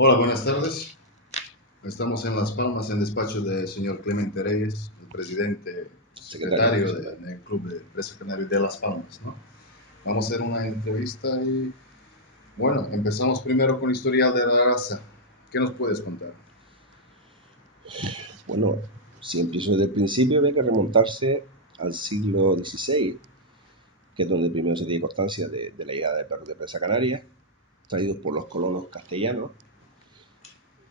Hola, buenas tardes. Estamos en Las Palmas, en despacho del señor Clemente Reyes, el presidente secretario del Club de Empresa Canario de Las Palmas, ¿no? Vamos a hacer una entrevista y, bueno, empezamos primero con historial de la raza. ¿Qué nos puedes contar? Bueno, si empiezo desde el principio, hay que remontarse al siglo XVI, que es donde primero se tiene constancia de la llegada de perros de presa canaria, traídos por los colonos castellanos,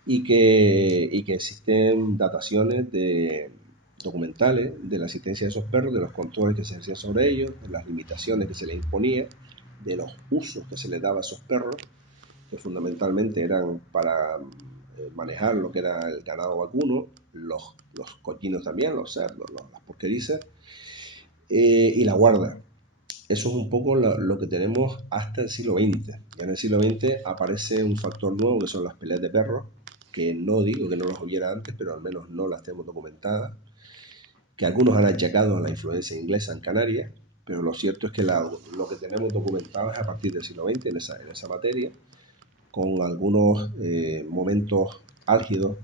y que existen dataciones documentales de la existencia de esos perros, de los controles que se hacían sobre ellos, de las limitaciones que se les imponía, de los usos que se les daba a esos perros, que fundamentalmente eran para manejar lo que era el ganado vacuno, los cochinos también, los cerdos, las porquerizas, y la guarda. Eso es un poco lo que tenemos hasta el siglo XX. Ya en el siglo XX aparece un factor nuevo que son las peleas de perros, que no digo que no las hubiera antes, pero al menos no las tenemos documentadas, que algunos han achacado a la influencia inglesa en Canarias, pero lo cierto es que lo que tenemos documentado es a partir del siglo XX en esa materia, con algunos momentos álgidos,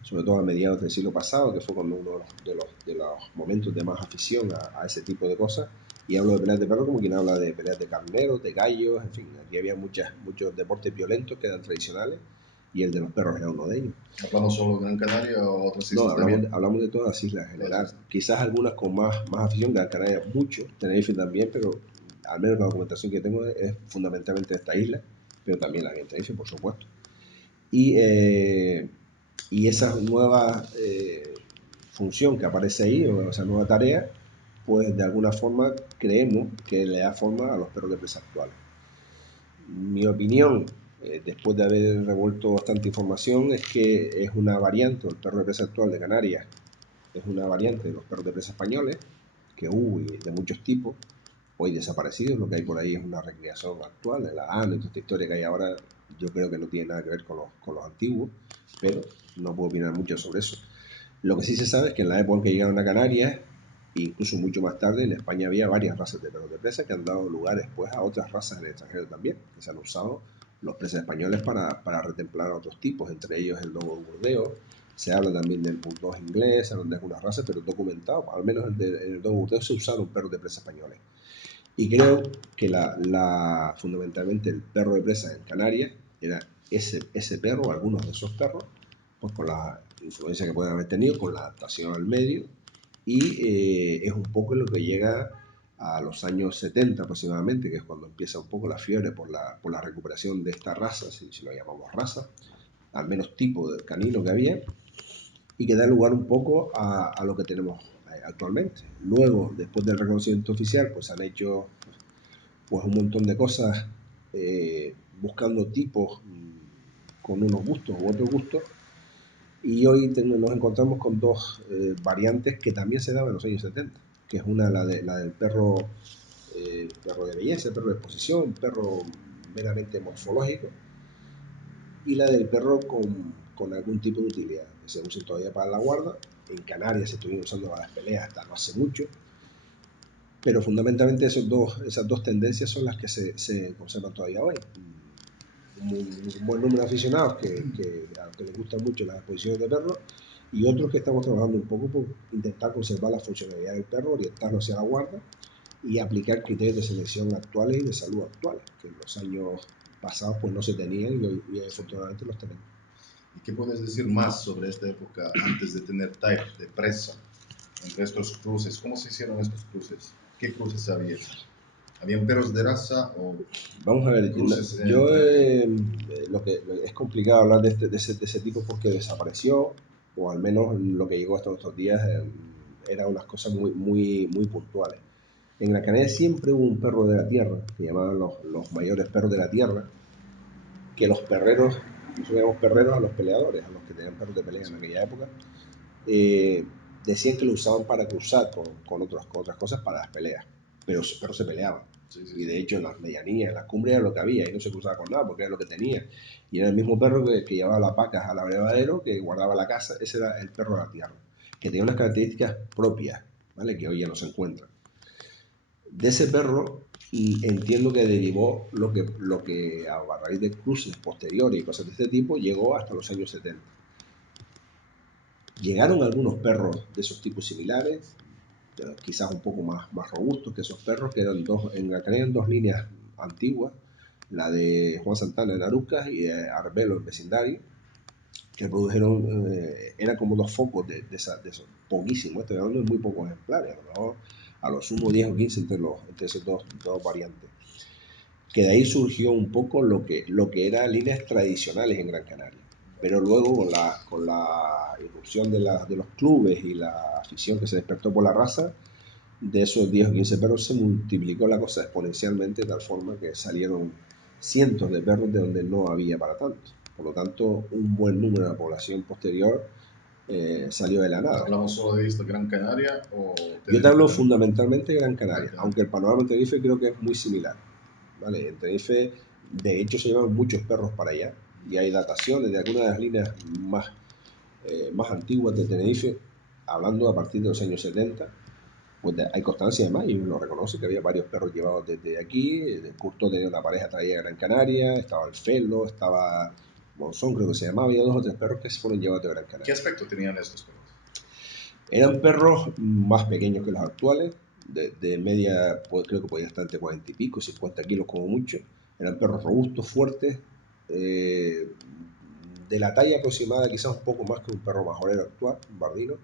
sobre todo a mediados del siglo pasado, que fue cuando uno de los momentos de más afición a ese tipo de cosas. Y hablo de peleas de perros como quien habla de peleas de carneros, de gallos, en fin, aquí había muchos deportes violentos que eran tradicionales y el de los perros era uno de ellos. ¿Hablamos solo de Gran Canaria o otras No, islas también? hablamos de todas las islas en Todas general, islas. quizás algunas con más afición, Gran Canaria mucho, Tenerife también, pero al menos la documentación que tengo es fundamentalmente de esta isla, pero también la de Tenerife, por supuesto. Y, eh, y esa nueva función que aparece ahí, o esa nueva tarea, pues de alguna forma creemos que le da forma a los perros de presa actuales. Mi opinión, después de haber revuelto bastante información, es que es una variante, el perro de presa actual de Canarias es una variante de los perros de presa españoles, que hubo y de muchos tipos, hoy desaparecidos. Lo que hay por ahí es una recreación actual de la ANA y toda esta historia que hay ahora. Yo creo que no tiene nada que ver con los antiguos, pero no puedo opinar mucho sobre eso. Lo que sí se sabe es que en la época en que llegaron a Canarias, incluso mucho más tarde, en España había varias razas de perros de presa que han dado lugar después a otras razas en el extranjero también, que se han usado los presas españoles para retemplar a otros tipos, entre ellos el dogo de Burdeos. Se habla también del bulldog inglés, se hablan de algunas razas, pero documentado, al menos en el dogo de Burdeos se usaron perros de presa españoles. Y creo que fundamentalmente el perro de presa en Canarias era ese perro, algunos de esos perros, pues con la influencia que pueden haber tenido, con la adaptación al medio, y es un poco lo que llega a los años 70 aproximadamente, que es cuando empieza un poco la fiebre por la recuperación de esta raza, si lo llamamos raza, al menos tipo de canino que había, y que da lugar un poco a lo que tenemos actualmente. Luego, después del reconocimiento oficial, pues han hecho pues un montón de cosas buscando tipos con unos gustos u otros gustos, y hoy nos encontramos con dos variantes que también se daban en los años 70, que es una la del perro de belleza, perro de exposición, perro meramente morfológico, y la del perro con algún tipo de utilidad, que se usa todavía para la guarda. En Canarias se estuvieron usando para las peleas hasta no hace mucho, pero fundamentalmente esas dos tendencias son las que se conservan todavía hoy. Un buen número de aficionados a que les gustan mucho las exposiciones de perros, y otros que estamos trabajando un poco por intentar conservar la funcionalidad del perro, orientarlo hacia la guarda y aplicar criterios de selección actuales y de salud actuales, que en los años pasados pues no se tenían y hoy afortunadamente los tenemos. ¿Y qué puedes decir más sobre esta época antes de tener type de presa entre estos cruces? ¿Cómo se hicieron estos cruces? ¿Qué cruces había? ¿Habían perros de raza o Vamos a ver, cruces yo entre... es complicado hablar de ese tipo porque desapareció, o al menos lo que llegó hasta nuestros días eran unas cosas muy puntuales. En la Canaria siempre hubo un perro de la tierra, que llamaban los mayores perros de la tierra, que los perreros, nosotros llamamos perreros a los peleadores, a los que tenían perros de pelea en aquella época, eh, decían que lo usaban para cruzar con otras cosas para las peleas, pero se peleaban. Sí, sí, Y sí. de hecho en las medianías, en las cumbres era lo que había, y no se cruzaba con nada porque era lo que tenía. Y era el mismo perro que llevaba las vacas al abrevadero, que guardaba la casa. Ese era el perro de la tierra, que tenía unas características propias, ¿vale? Que hoy ya no se encuentran. De ese perro y entiendo que derivó lo que a raíz de cruces posteriores y cosas de este tipo llegó hasta los años 70. Llegaron algunos perros de esos tipos similares, quizás un poco más robustos que esos perros, que eran eran dos líneas antiguas, la de Juan Santana en Arucas y Arbelo en vecindario, que produjeron, eran como dos focos de esos, poquísimos, estoy hablando de muy pocos ejemplares, a lo sumo 10 o 15 entre esos dos variantes. Que de ahí surgió un poco lo que eran líneas tradicionales en Gran Canaria. Pero luego con la irrupción de los clubes y la afición que se despertó por la raza, de esos 10 o 15 perros se multiplicó la cosa exponencialmente de tal forma que salieron cientos de perros de donde no había para tanto. Por lo tanto, un buen número de la población posterior salió de la nada. ¿Hablamos solo de esto, Gran Canaria o Yo te hablo también? fundamentalmente de Gran Canaria, aunque el panorama en Tenerife creo que es muy similar. ¿Vale? En Tenerife, de hecho, se llevan muchos perros para allá y hay dataciones de algunas de las líneas más antiguas de Tenerife, hablando a partir de los años 70. Pues hay constancia además, y uno lo reconoce, que había varios perros llevados desde aquí. Curto tenía una pareja traída a Gran Canaria, estaba el Felo, estaba Monzón, creo que se llamaba, había 2 o 3 perros que se fueron llevados de Gran Canaria. ¿Qué aspecto tenían estos perros? Eran perros más pequeños que los actuales, de media, creo que podían estar entre 40 y pico, 50 kilos como mucho. Eran perros robustos, fuertes, de la talla aproximada quizás un poco más que un perro majorero actual, un bardino,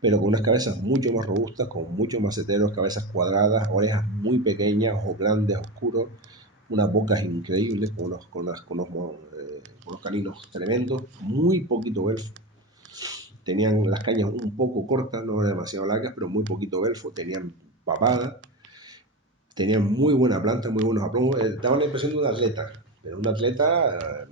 pero con unas cabezas mucho más robustas, con muchos maceteros, cabezas cuadradas, orejas muy pequeñas, ojos grandes, oscuros, unas bocas increíbles, con unos caninos tremendos, muy poquito belfo. Tenían las cañas un poco cortas, no eran demasiado largas, pero muy poquito belfo, tenían papada, tenían muy buena planta, muy buenos aplomos, daban la impresión de un atleta, pero un atleta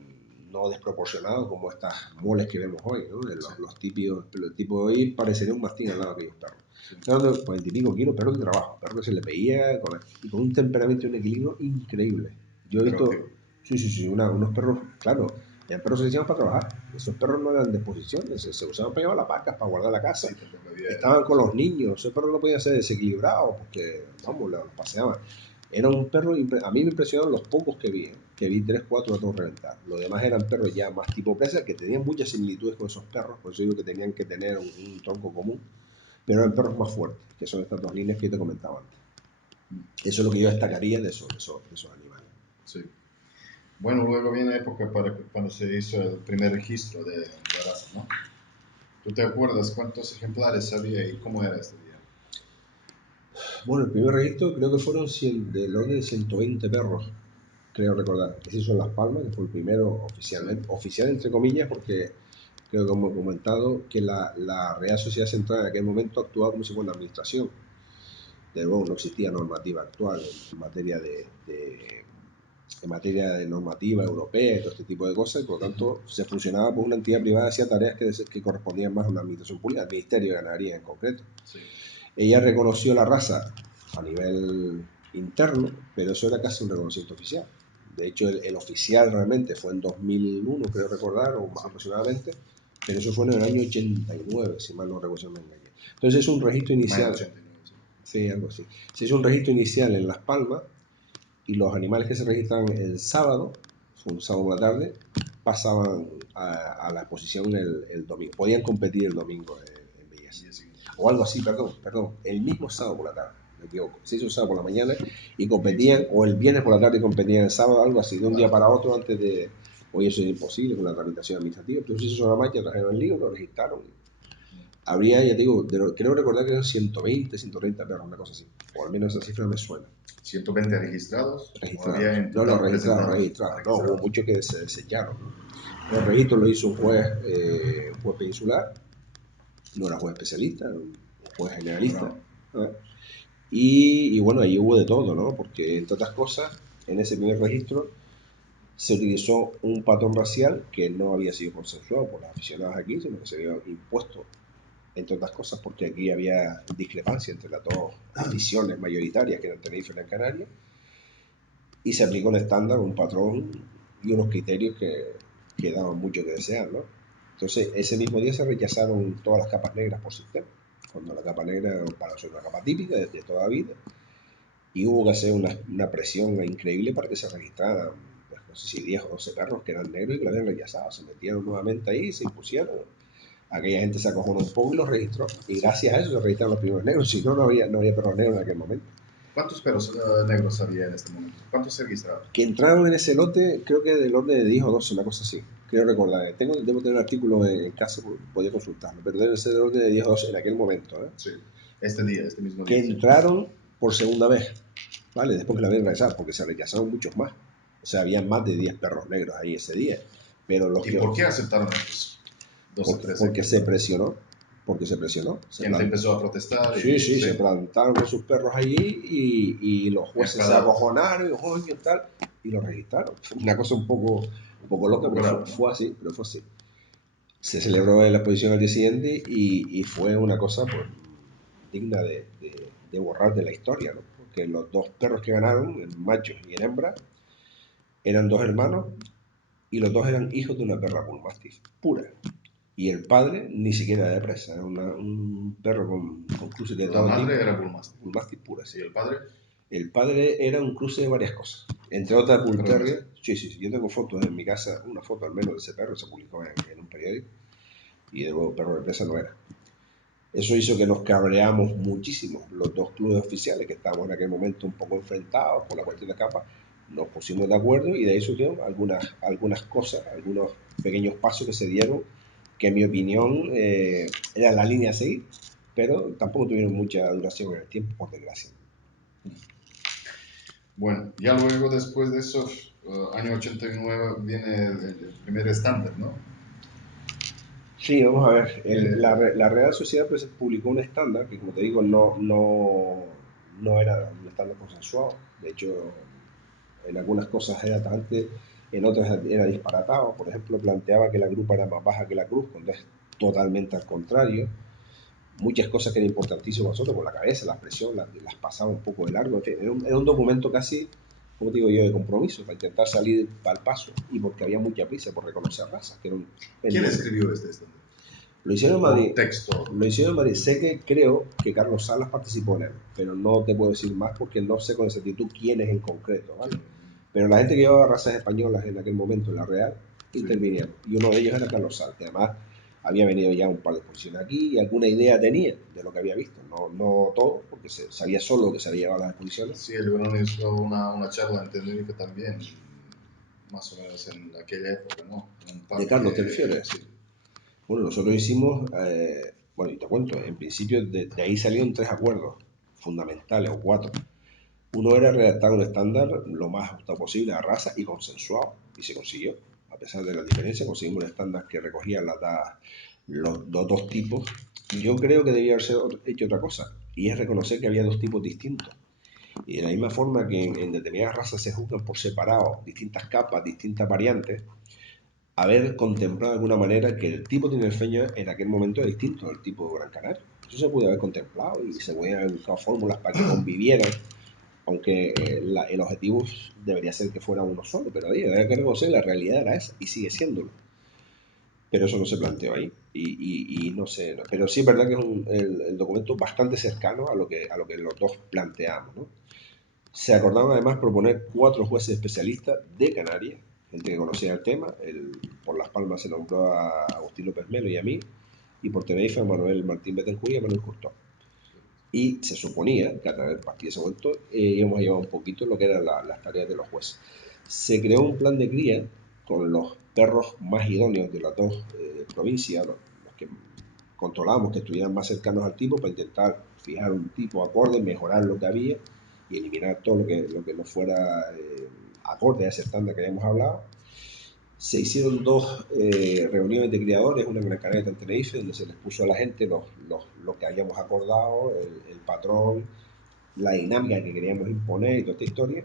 no desproporcionado como estas moles que vemos hoy, ¿no? Los tipos de hoy parecería un mastín al lado de aquellos perros. Sí. Claro, 40 y pico kilos, perros de trabajo, perros que se le veía y con un temperamento y un equilibrio increíble. Yo he visto, sí, unos perros, claro, eran perros que se hicieron para trabajar. Esos perros no eran de exposición, se usaban para llevar las vacas, para guardar la casa. Sí, estaban con los niños, esos perros no podían ser desequilibrados porque, vamos, los paseaban. Era un perro, a mí me impresionaron los pocos que vi 3, 4 a todos reventar. Los demás eran perros ya más tipo presa, que tenían muchas similitudes con esos perros, por eso digo que tenían que tener un tronco común, pero eran perros más fuertes, que son estas dos líneas que te comentaba antes. Eso es lo que yo destacaría de esos animales. Sí. Bueno, luego viene la época cuando se hizo el primer registro de la raza, ¿no? ¿Tú te acuerdas cuántos ejemplares había y cómo era este día? Bueno, el primer registro creo que fueron del orden de 120 perros, creo recordar. Ese hizo en Las Palmas, que fue el primero oficialmente, sí. Oficial entre comillas, porque creo que como he comentado que la Real Sociedad Central en aquel momento actuaba como si fuera una administración. De nuevo, no existía normativa actual en materia de normativa europea y todo este tipo de cosas, y por lo tanto se funcionaba por una entidad privada, hacía tareas que correspondían más a una administración pública, al Ministerio de Ganadería en concreto. Sí. Ella reconoció la raza a nivel interno, pero eso era casi un reconocimiento oficial. De hecho, el oficial realmente fue en 2001, creo recordar, o más aproximadamente, pero eso fue en el año 89, si mal no recuerdo, me engañé. Entonces es un registro inicial. 89, sí, algo así. Se hizo un registro inicial en Las Palmas y los animales que se registran el sábado, un sábado por la tarde, pasaban a la exposición el domingo. Podían competir el domingo en Villas. O algo así, perdón, el mismo sábado por la tarde, me equivoco. Se hizo el sábado por la mañana y competían, o el viernes por la tarde y competían el sábado, algo así, de un día para otro antes de... Hoy eso es imposible con la tramitación administrativa, entonces se hizo una marcha, trajeron el libro, lo registraron. Habría, ya te digo, creo recordar que eran 120, 130 perros, una cosa así, o al menos esa cifra me suena. 120 registrados. No, registrados. No, hubo muchos que se desecharon. El registro lo hizo un juez peninsular, no era juez especialista, era un juez generalista. No. Y bueno, ahí hubo de todo, ¿no? Porque entre otras cosas, en ese primer registro se utilizó un patrón racial que no había sido consensuado por los aficionados aquí, sino que se había impuesto, entre otras cosas, porque aquí había discrepancia entre las dos aficiones mayoritarias que eran Tenerife y Gran Canaria, y se aplicó un estándar, un patrón y unos criterios que daban mucho que desear, ¿no? Entonces, ese mismo día se rechazaron todas las capas negras por sistema, cuando la capa negra para ser una capa típica de toda la vida, y hubo que hacer una presión increíble para que se registraran, pues, no sé si 10 o 12 perros que eran negros y que lo habían rechazado. Se metieron nuevamente ahí, se impusieron. Aquella gente se acojonó un poco y los registró. Y gracias a eso se registraron los primeros negros. Si no, no había perros negros en aquel momento. ¿Cuántos perros negros había en este momento? ¿Cuántos se registraron? Que entraron en ese lote, creo que del orden de 10 o 12, una cosa así. Creo recordar. Debo tener un artículo en casa, podía consultarlo, pero debe ser del orden de 10 o 12 en aquel momento. Sí, este día, este mismo que día. entraron por segunda vez, ¿vale? Después que la habían rechazado, porque se rechazaron muchos más. O sea, había más de 10 perros negros ahí ese día. Pero los ¿Y que, por qué aceptaron estos 12, 13 porque que se estaban? presionó, porque se presionó. Gente empezó a protestar Sí, y sí, sí, se plantaron con sus perros allí y los jueces se enfadados. acojonaron y coño tal y los registraron. Fue una cosa un poco loca, Un poco pero raro, ¿no? fue así, pero fue así. Se celebró en la exposición al día siguiente y fue una cosa pues, digna de borrar de la historia, ¿no? Porque los dos perros que ganaron, el macho y el hembra, eran dos hermanos y los dos eran hijos de una perra bull mastiff pura. Y el padre ni siquiera era de presa, era un perro con cruces de La todo tipo. madre era Bull Mastiff. Bull mastiff pura, sí. ¿Y el padre? El padre era un cruce de varias cosas, entre otras Bull Pero Terrier. Sí, sí, sí, yo tengo fotos en mi casa, una foto al menos de ese perro, se publicó en un periódico, y de nuevo perro de presa no era. Eso hizo que nos cabreamos muchísimo, los dos clubes oficiales que estábamos en aquel momento un poco enfrentados por la cuestión de capa, nos pusimos de acuerdo y de ahí surgieron algunas cosas, algunos pequeños pasos que se dieron, que en mi opinión era la línea a seguir, pero tampoco tuvieron mucha duración en el tiempo, por desgracia. bueno, ya luego después de eso, año 89, viene el primer estándar, ¿no? Sí, vamos a ver. Eh, La Real Sociedad pues, publicó un estándar que, como te digo, no era un estándar consensuado. De hecho, en algunas cosas era tajante, en otras era disparatado. Por ejemplo, planteaba que la grupa era más baja que la cruz, cuando es totalmente al contrario. Muchas cosas que eran importantísimas para nosotros, como la cabeza, la expresión, las pasaba un poco de largo. En fin, era un documento casi, como te digo yo, de compromiso, para intentar salir al paso y porque había mucha prisa por reconocer razas, que era ¿Quién pendiente. escribió este estándar? Lo hicieron en O Madrid. texto. Lo hicieron en Madrid. Sé que creo que Carlos Salas participó en él, pero no te puedo decir más porque no sé con exactitud quién es en concreto, ¿vale? Pero la gente que llevaba razas españolas en aquel momento en la Real intervinieron. Y uno de ellos era Carlos Salas, que además había venido ya un par de exposiciones aquí y alguna idea tenía de lo que había visto. No todo, porque sabía solo lo que se había llevado a las exposiciones. Sí, el organizó una charla en Tenerife también, más o menos en aquella época, ¿no? En un De parque, Carlos, ¿te refieres? sí. Bueno, nosotros hicimos, bueno, y te cuento, en principio de ahí salieron tres acuerdos fundamentales o cuatro. Uno era redactar un estándar lo más ajustado posible a raza y consensuado, y se consiguió. A pesar de la diferencia, conseguimos un estándar que recogía los dos tipos. Yo creo que debía haberse hecho otra cosa, y es reconocer que había dos tipos distintos. Y de la misma forma que en determinadas razas se juzgan por separado distintas capas, distintas variantes, haber contemplado de alguna manera que el tipo tinerfeño en aquel momento era distinto del tipo de Gran Canaria. Eso se puede haber contemplado y se pueden haber buscado fórmulas para que convivieran, aunque el objetivo debería ser que fuera uno solo, pero había que reconocer la realidad era esa y sigue siéndolo. Pero eso no se planteó ahí y no sé, pero sí es verdad que es el documento bastante cercano a lo que los dos planteamos, ¿no? Se acordaron además proponer cuatro jueces especialistas de Canarias, gente que conocía el tema. Por Las Palmas se nombró a Agustín López Melo y a mí, y por Tenerife a Manuel Martín Betancourt y a Manuel Curtó. Y se suponía que a través del partido de ese momento íbamos a llevar un poquito lo que eran las tareas de los jueces. Se creó un plan de cría con los perros más idóneos de las dos provincias, los que controlábamos que estuvieran más cercanos al tipo para intentar fijar un tipo acorde, mejorar lo que había y eliminar todo lo que no fuera acorde a ese estándar que habíamos hablado. Se hicieron dos reuniones de criadores, una en Gran Canaria y otra en Tenerife, donde se les puso a la gente lo que habíamos acordado, el patrón, la dinámica que queríamos imponer y toda esta historia.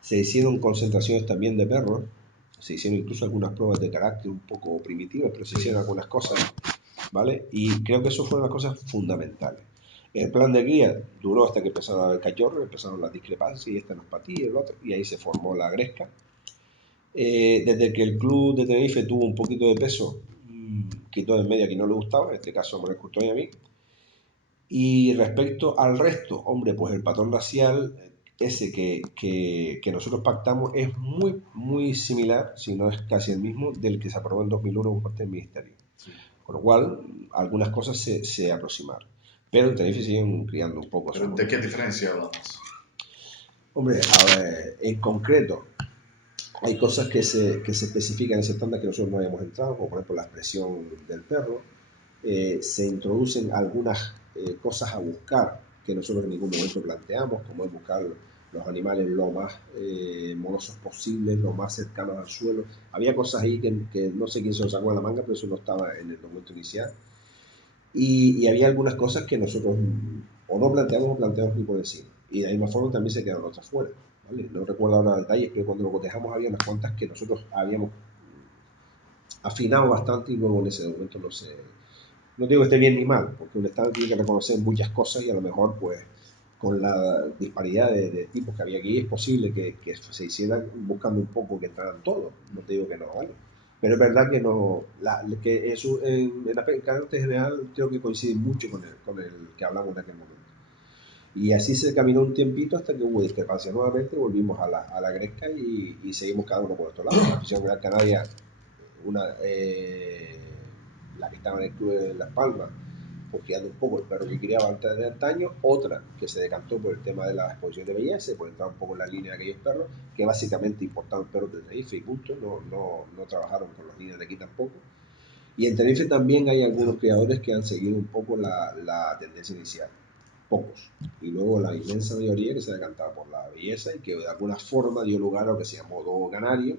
Se hicieron concentraciones también de perros, se hicieron incluso algunas pruebas de carácter un poco primitivas, pero se hicieron algunas cosas, ¿vale? Y creo que eso fueron las cosas fundamentales. El plan de guía duró hasta que empezaron a haber cachorros, empezaron las discrepancias, y esta no es para ti, y el otro, y ahí se formó la gresca. Desde que el club de Tenerife tuvo un poquito de peso, quitó de media que no le gustaba, en este caso a Manuel Curtó y a mí. Y respecto al resto, hombre, pues el patrón racial ese que nosotros pactamos es muy, muy similar, si no es casi el mismo, del que se aprobó en 2001 por parte del Ministerio. Sí. Con lo cual, algunas cosas se aproximaron. Pero en Tenerife siguen criando un poco a ¿Pero su de qué diferencia hablamos? Hombre, a ver, en concreto, hay cosas que se especifican en ese estándar que nosotros no habíamos entrado, como por ejemplo la expresión del perro. Se introducen algunas cosas a buscar que nosotros en ningún momento planteamos, como es buscar los animales lo más morosos posibles, lo más cercanos al suelo. Había cosas ahí que no sé quién se lo sacó a la manga, pero eso no estaba en el documento inicial. Y había algunas cosas que nosotros o no planteamos o planteamos ni por encima. Y de la misma forma también se quedaron otras fuera. ¿Vale? No recuerdo ahora detalles, pero cuando lo cotejamos había unas cuantas que nosotros habíamos afinado bastante y luego en ese documento no digo que esté bien ni mal, porque un Estado tiene que reconocer muchas cosas y a lo mejor pues con la disparidad de tipos que había aquí es posible que se hicieran buscando un poco que entraran todos, no te digo que no, ¿vale? Pero es verdad que no, que eso en la carácter general creo que coincide mucho con el que hablamos en aquel momento. Y así se caminó un tiempito hasta que hubo discrepancia nuevamente, volvimos a la gresca y seguimos cada uno por otro lado. La afición Gran Canaria, una, la que estaba en el club de Las Palmas, copiando un poco el perro que criaba antes de antaño, otra que se decantó por el tema de la exposición de belleza, por entrar un poco en la línea de aquellos perros, que básicamente importaban perros de Tenerife y punto, no trabajaron con los niños de aquí tampoco. Y en Tenerife también hay algunos criadores que han seguido un poco la tendencia inicial, pocos. Y luego la inmensa mayoría que se decantaba por la belleza y que de alguna forma dio lugar a lo que se llamó dogo canario,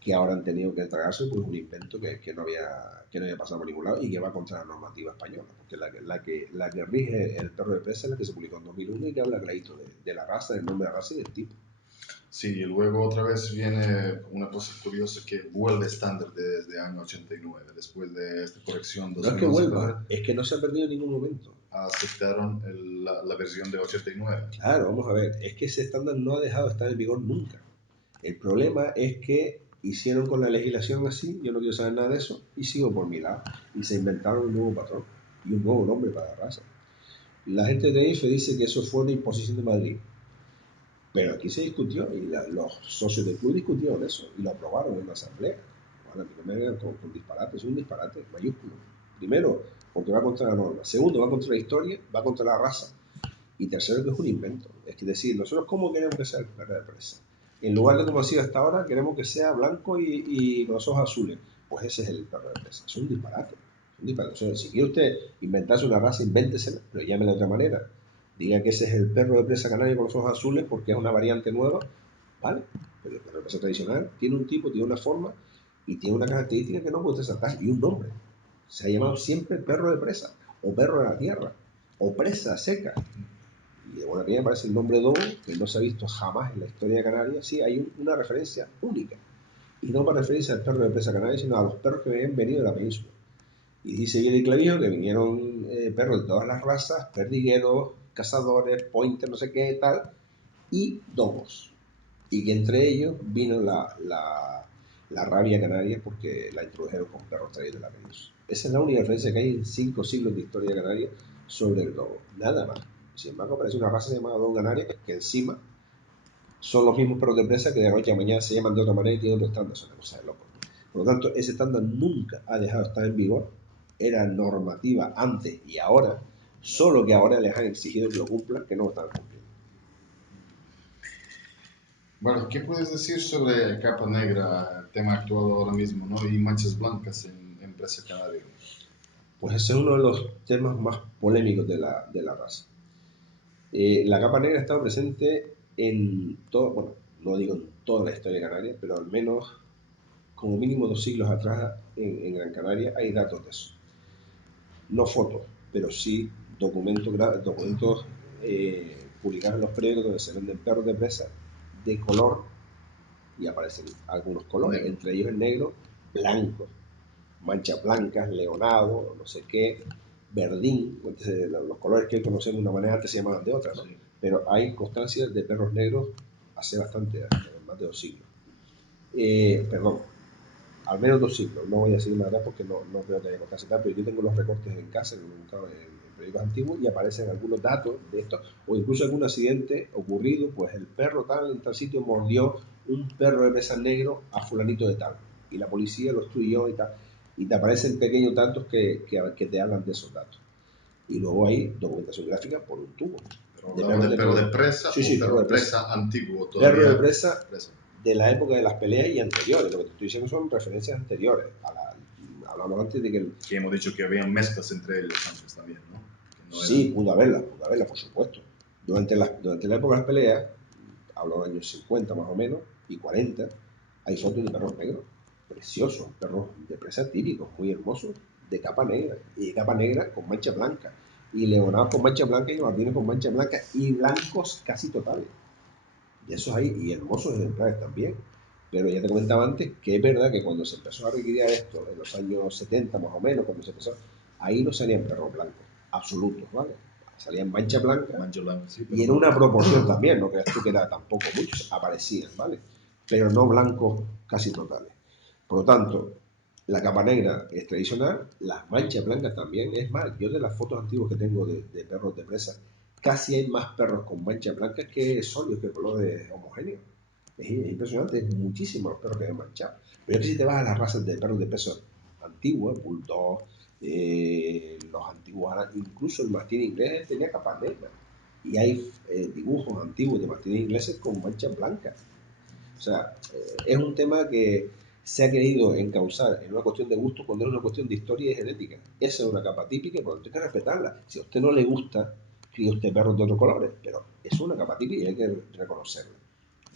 que ahora han tenido que tragarse por un invento que no había pasado por ningún lado y que va contra la normativa española, porque la que rige el perro de presa es la que se publicó en 2001 y que habla clarito de la raza, del nombre de la raza y del tipo. Sí, y luego otra vez viene una cosa curiosa que vuelve estándar desde el año 89, después de esta corrección No es que 2011, vuelva, es que no se ha perdido en ningún momento. aceptaron la versión de 89. Claro, vamos a ver, es que ese estándar no ha dejado de estar en vigor nunca. El problema es que hicieron con la legislación así, yo no quiero saber nada de eso, y sigo por mi lado. Y se inventaron un nuevo patrón y un nuevo nombre para la raza. La gente de IFE dice que eso fue una imposición de Madrid, pero aquí se discutió y los socios del club discutieron eso y lo aprobaron en una asamblea. Bueno, a mí no me vengan con disparate, es un disparate mayúsculo. Primero, porque va contra la norma. Segundo, va contra la historia, va contra la raza. Y tercero, que es un invento. Es decir, nosotros cómo queremos que sea el perro de presa. En lugar de como ha sido hasta ahora, queremos que sea blanco y con los ojos azules. Pues ese es el perro de presa. Es un disparate. Es un disparate. O sea, si quiere usted inventarse una raza, invéntesela, pero llámela de otra manera. Diga que ese es el perro de presa canario con los ojos azules porque es una variante nueva, ¿vale? Pero el perro de presa tradicional tiene un tipo, tiene una forma y tiene una característica que no puede saltar y un nombre. Se ha llamado siempre perro de presa, o perro de la tierra, o presa seca. Y bueno, a mí me parece el nombre Dogo, que no se ha visto jamás en la historia de Canarias. Sí, hay una referencia única. Y no para referirse al perro de presa canaria, sino a los perros que habían venido de la península. Y dice bien el clavijo que vinieron perros de todas las razas, perdigueros, cazadores, pointer, no sé qué, tal, y dogos. Y que entre ellos vino la rabia canaria porque la introdujeron con perros traídos de la península. Esa es la única referencia que hay en 5 siglos de historia de Canarias sobre el dogo. Nada más. Sin embargo, aparece una raza llamada dogo canaria que encima son los mismos perros de presa que de noche a mañana se llaman de otra manera y tienen otro estándar. Es una cosa de loco. Por lo tanto, ese estándar nunca ha dejado de estar en vigor. Era normativa antes y ahora, solo que ahora les han exigido que lo cumplan, que no lo están cumpliendo. Bueno, ¿qué puedes decir sobre capa negra, el tema actual ahora mismo, ¿no? Y manchas blancas en presa canaria? Pues ese es uno de los temas más polémicos de la raza. La capa negra ha estado presente en todo, bueno, no digo en toda la historia de Canarias, pero al menos como mínimo 2 siglos atrás en Gran Canaria hay datos de eso. No fotos, pero sí documentos publicados en los periódicos donde se venden perros de presa de color y aparecen algunos colores, entre ellos el negro, blanco, manchas blancas, leonado, no sé qué, verdín, los colores que hoy conocemos de una manera antes se llamaban de otra, ¿no? Sí. Pero hay constancias de perros negros hace bastante años, más de 2 siglos. Perdón, al menos 2 siglos, no voy a decir la verdad porque no creo que haya constancia tal, pero yo tengo los recortes en casa que lo he buscado en periódicos antiguos y aparecen algunos datos de esto, o incluso algún accidente ocurrido, pues el perro tal en tal sitio mordió un perro de presa negro a fulanito de tal, y la policía lo estudió y tal, y te aparecen pequeños datos que te hablan de esos datos. Y luego hay documentación gráfica por un tubo. Pero hablamos de perro de presa sí, o perro de presa antiguo todavía. Perro de presa de la época de las peleas y anteriores. Lo que te estoy diciendo son referencias anteriores. Hablamos antes de que... Que hemos dicho que había mezclas entre ellos antes también, ¿no? Sí, pudo haberla, por supuesto. Durante la época de las peleas, hablo de los años 50 más o menos, y 40, hay fotos de perros negros, preciosos, perros de presa típicos, muy hermosos, de capa negra, y de capa negra con mancha blanca, y leonados con mancha blanca y jardines con mancha blanca, y blancos casi totales. Y esos hay, y hermosos ejemplares también. Pero ya te comentaba antes que es verdad que cuando se empezó a requerir esto, en los años 70 más o menos, cuando se empezó, ahí no salían perros blancos, absolutos, ¿vale? Salían mancha blanca, sí, y en una proporción también, no creas tú que era tampoco muchos, aparecían, ¿vale? Pero no blancos casi totales. Por lo tanto, la capa negra es tradicional, las manchas blancas también. Es más, yo de las fotos antiguas que tengo de perros de presa, casi hay más perros con manchas blancas que sólidos, que colores homogéneos. Es impresionante, es muchísimos los perros que han manchado. Pero es que si te vas a las razas de perros de presa antiguas, bulldog, los antiguos, incluso el mastín inglés tenía capa negra. Y hay dibujos antiguos de mastines ingleses con manchas blancas. O sea, es un tema que se ha querido encauzar en una cuestión de gusto cuando es una cuestión de historia y genética. Esa es una capa típica y por lo tanto hay que respetarla. Si a usted no le gusta, críe usted perros de otros colores, pero es una capa típica y hay que reconocerla.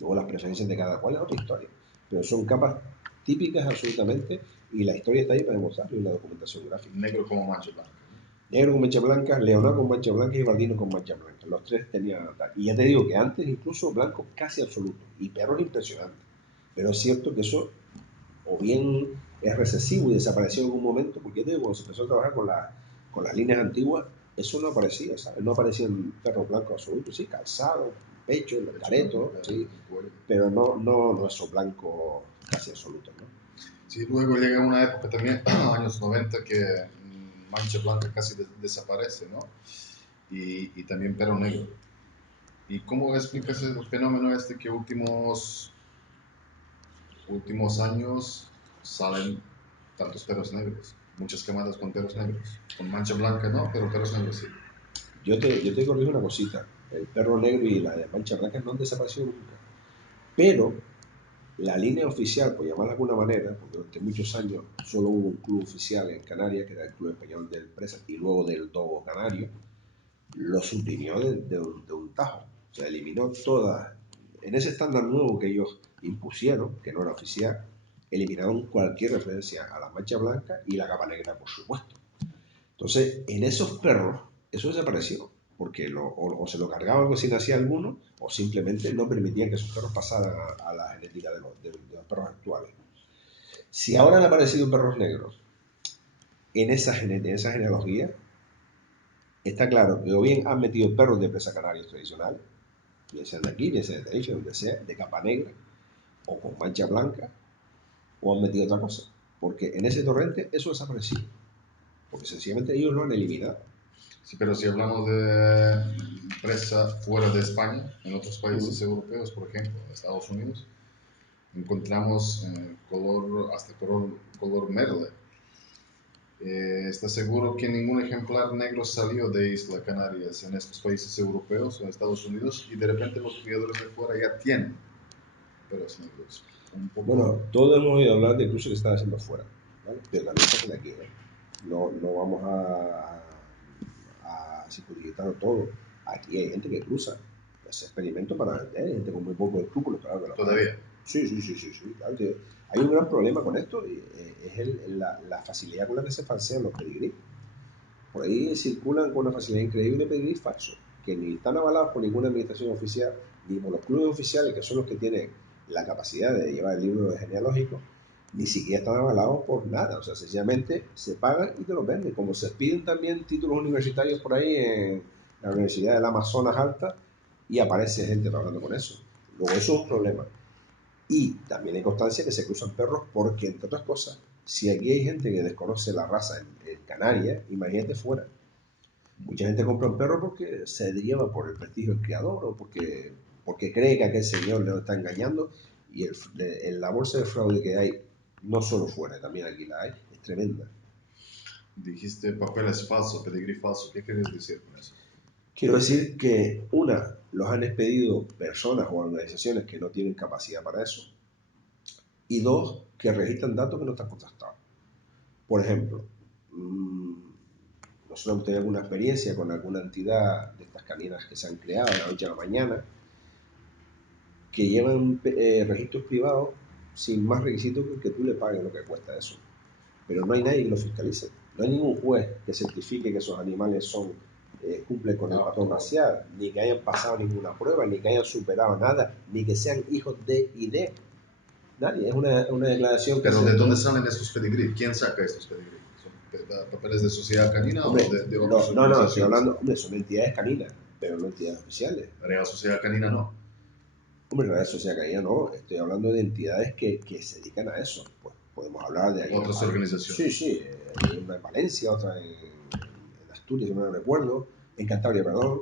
Luego las preferencias de cada cual es otra historia. Pero son capas típicas absolutamente y la historia está ahí para demostrarlo y la documentación gráfica. Negro como mancha blanca. Negro con mancha blanca, leonado con mancha blanca y baldino con mancha blanca. Los tres tenían... Y ya te digo que antes incluso blancos casi absolutos y perros impresionantes. Pero es cierto que eso o bien es recesivo y desapareció en algún momento, porque ya te digo, cuando se empezó a trabajar con las líneas antiguas, eso no aparecía, ¿sabes? No aparecían perros blancos absolutos, sí, calzados, pecho, caretos, sí, pero no esos blancos casi absolutos, ¿no? Sí, luego llega una época también, años 90, que mancha blanca casi desaparece, ¿no? Y también perro negro. ¿Y cómo explicas el fenómeno este que últimos años salen tantos perros negros? Muchas camadas con perros negros. Con mancha blanca no, pero perros negros sí. Yo te corrijo una cosita. El perro negro y la de mancha blanca no han desaparecido nunca. Pero la línea oficial, por llamarla de alguna manera, porque durante muchos años solo hubo un club oficial en Canarias, que era el Club Español del Presa, y luego del Dogo Canario, lo suprimió de un tajo. O sea, eliminó todas. En ese estándar nuevo que ellos impusieron, que no era oficial, eliminaron cualquier referencia a la mancha blanca y la capa negra, por supuesto. Entonces, en esos perros, eso desapareció, porque o se lo cargaban si nacía alguno, o simplemente no permitían que esos perros pasaran a la genética de los perros actuales. Si ahora han aparecido perros negros en esa genealogía, está claro que o bien han metido perros de presa canarios tradicionales, bien sean de aquí, bien sean de Tenerife, donde sea, de capa negra, o con mancha blanca, o han metido otra cosa. Porque en ese torrente eso desapareció. Porque sencillamente ellos lo han eliminado. Sí, pero si hablamos de presa fuera de España, en otros países europeos, por ejemplo, en Estados Unidos, encontramos hasta color verde. ¿Está seguro que ningún ejemplar negro salió de Isla Canarias en estos países europeos o en Estados Unidos y de repente los criadores de fuera ya tienen perros negros? Bueno, todos hemos oído hablar de incluso que están haciendo fuera, ¿vale? Pero también se hacen aquí, ¿eh? No vamos a circunscribirlo todo. Aquí hay gente que cruza, hace experimentos para vender, hay gente con muy pocos escrúpulos, claro que lo ¿Todavía? Sí, claro que hay un gran problema con esto y es la facilidad con la que se falsean los pedigrí. Por ahí circulan con una facilidad increíble pedigrí falsos, que ni están avalados por ninguna administración oficial, ni por los clubes oficiales, que son los que tienen la capacidad de llevar el libro genealógico, ni siquiera están avalados por nada. O sea, sencillamente se pagan y te los venden. Como se piden también títulos universitarios por ahí en la Universidad del Amazonas Alta y aparece gente trabajando con eso. Luego eso es un problema. Y también hay constancia que se cruzan perros porque, entre otras cosas, si aquí hay gente que desconoce la raza en Canarias, imagínate fuera. Mucha gente compra un perro porque se lleva por el prestigio del criador o porque cree que aquel señor le está engañando, y la bolsa de fraude que hay, no solo fuera, también aquí la hay, es tremenda. Dijiste papeles falsos, pedigrí falso. ¿Qué quieres decir con eso? Quiero decir que, una, los han expedido personas o organizaciones que no tienen capacidad para eso, y dos, que registran datos que no están contrastados. Por ejemplo, nosotros hemos tenido alguna experiencia con alguna entidad de estas caninas que se han creado de la noche a la mañana, que llevan registros privados sin más requisitos que tú le pagues lo que cuesta eso. Pero no hay nadie que lo fiscalice. No hay ningún juez que certifique que esos animales cumplen con el patrón racial, ni que hayan pasado ninguna prueba, ni que hayan superado nada, ni que sean hijos de y de. Nadie. Es una declaración que... ¿Pero de dónde salen estos pedigrí? ¿Quién saca estos pedigrí? ¿Son papeles de sociedad canina Hombre, o de otras no, estoy organizaciones? hablando, hombre, son entidades caninas, pero no entidades oficiales. La Real Sociedad Canina no. Hombre, la sociedad canina no, estoy hablando de entidades que se dedican a eso. Pues podemos hablar de ahí. Otras organizaciones. Sí, hay una en Valencia, otra en Asturias, no me recuerdo, en Cantabria, perdón.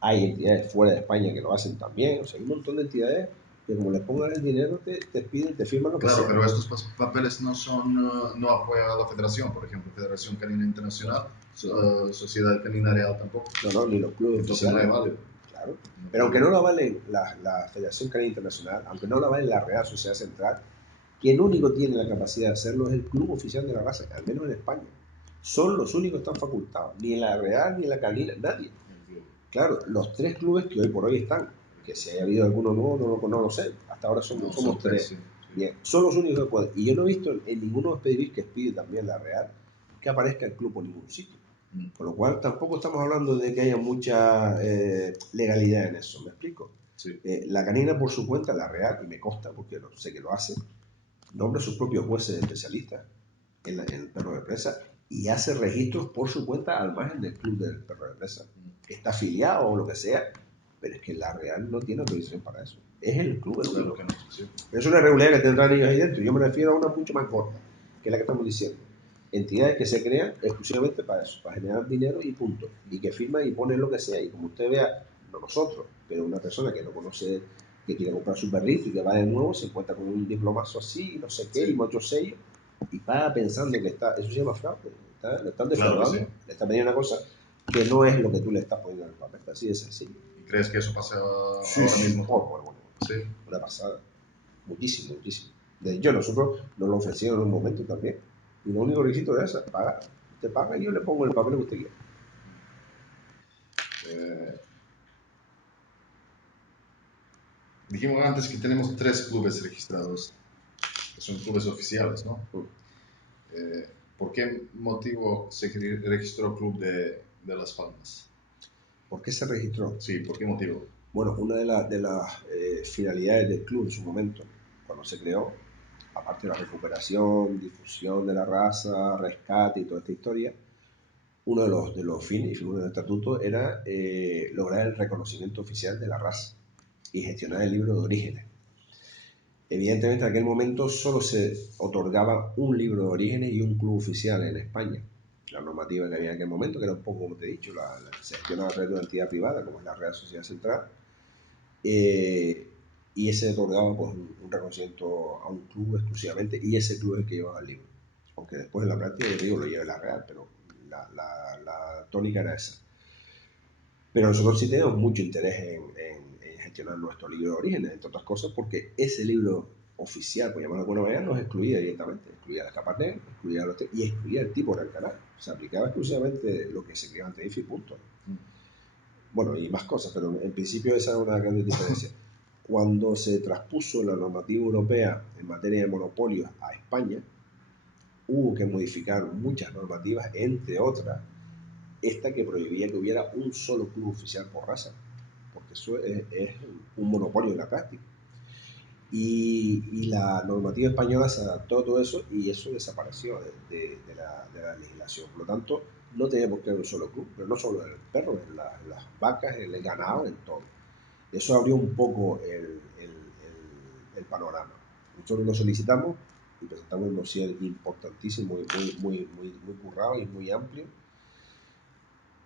Hay entidades fuera de España que lo hacen también. O sea, hay un montón de entidades que, como les pongan el dinero, te piden, te firman lo que Claro, sea. pero estos papeles no apoyan a la federación, por ejemplo, Federación Canina Internacional, Sociedad Canina Real tampoco. No, ni los clubes Entonces oficiales. no es válido. Claro. Pero aunque no la valen la Federación Canina Internacional, aunque no la valen la Real Sociedad Central, quien único tiene la capacidad de hacerlo es el club oficial de la raza, al menos en España. Son los únicos que están facultados, ni en la Real ni en la Canina, nadie. Claro, los tres clubes que hoy por hoy están, que si haya habido alguno nuevo, no lo sé, hasta ahora somos tres. Sí. Bien, son los únicos que pueden. Y yo no he visto en ninguno de los pedidos que pide también la Real que aparezca el club por ningún sitio. Con lo cual tampoco estamos hablando de que haya mucha legalidad en eso, ¿me explico? Sí. La Canina por su cuenta, la Real, y me consta porque sé que lo hace, nombra sus propios jueces especialistas en el perro de presa y hace registros por su cuenta al margen del club del perro de presa. Está afiliado o lo que sea, pero es que la Real no tiene autorización para eso. Es el club el único. Claro que no, sí. Es una irregularidad que tendrán ellos ahí dentro. Yo me refiero a una mucho más corta, que es la que estamos diciendo. Entidades que se crean exclusivamente para eso, para generar dinero y punto. Y que firman y ponen lo que sea. Y como usted vea, no nosotros, pero una persona que no conoce, que quiere comprar su perrito y que va de nuevo, se encuentra con un diplomazo así, no sé qué, Sí. y muchos sellos, y paga pensando que está, eso se llama fraude, le están defraudando, Claro, sí. le están pidiendo una cosa que no es lo que tú le estás poniendo en el papel, así de sencillo. ¿Y crees que eso pasa Sí, ahora sí, mismo? bueno, Sí. una pasada, muchísimo. De hecho, nosotros nos lo ofrecieron en un momento también, y lo único requisito es pagar. Usted paga y yo le pongo el papel que usted quiera. Dijimos antes que tenemos 3 clubes registrados, que son clubes oficiales, ¿no? ¿Por qué motivo se registró el Club de Las Palmas? ¿Por qué se registró? Sí, ¿por qué motivo? Bueno, una de las finalidades del club en su momento, cuando se creó, aparte de la recuperación, difusión de la raza, rescate y toda esta historia, uno de los fines y figuras del estatuto era lograr el reconocimiento oficial de la raza y gestionar el libro de orígenes. Evidentemente, en aquel momento solo se otorgaba un libro de orígenes y un club oficial en España. La normativa que había en aquel momento, que era un poco, como te he dicho, se gestionaba a través de una entidad privada, como es la Real Sociedad Central, y ese otorgaba pues, un reconocimiento a un club exclusivamente, y ese club es el que llevaba el libro. Aunque después en la práctica, yo digo, lo lleva la Real, pero la tónica era esa. Pero nosotros sí tenemos mucho interés en gestionar nuestro libro de orígenes, entre otras cosas, porque ese libro oficial, por llamarlo de alguna manera, nos excluía directamente. Excluía las capas negras, y excluía el tipo del canal. Se aplicaba exclusivamente lo que se creaba ante IFI y punto. Bueno, y más cosas, pero en principio esa era una gran diferencia. Cuando se traspuso la normativa europea en materia de monopolios a España, hubo que modificar muchas normativas, entre otras, esta que prohibía que hubiera un solo club oficial por raza, porque eso es un monopolio en la práctica. Y la normativa española se adaptó a todo eso y eso desapareció de la legislación. Por lo tanto, no tenía por qué haber un solo club, pero no solo en el perro, en las vacas, en el ganado, en todo. Eso abrió un poco el panorama. Nosotros lo solicitamos y presentamos un dossier importantísimo, muy currado y muy amplio.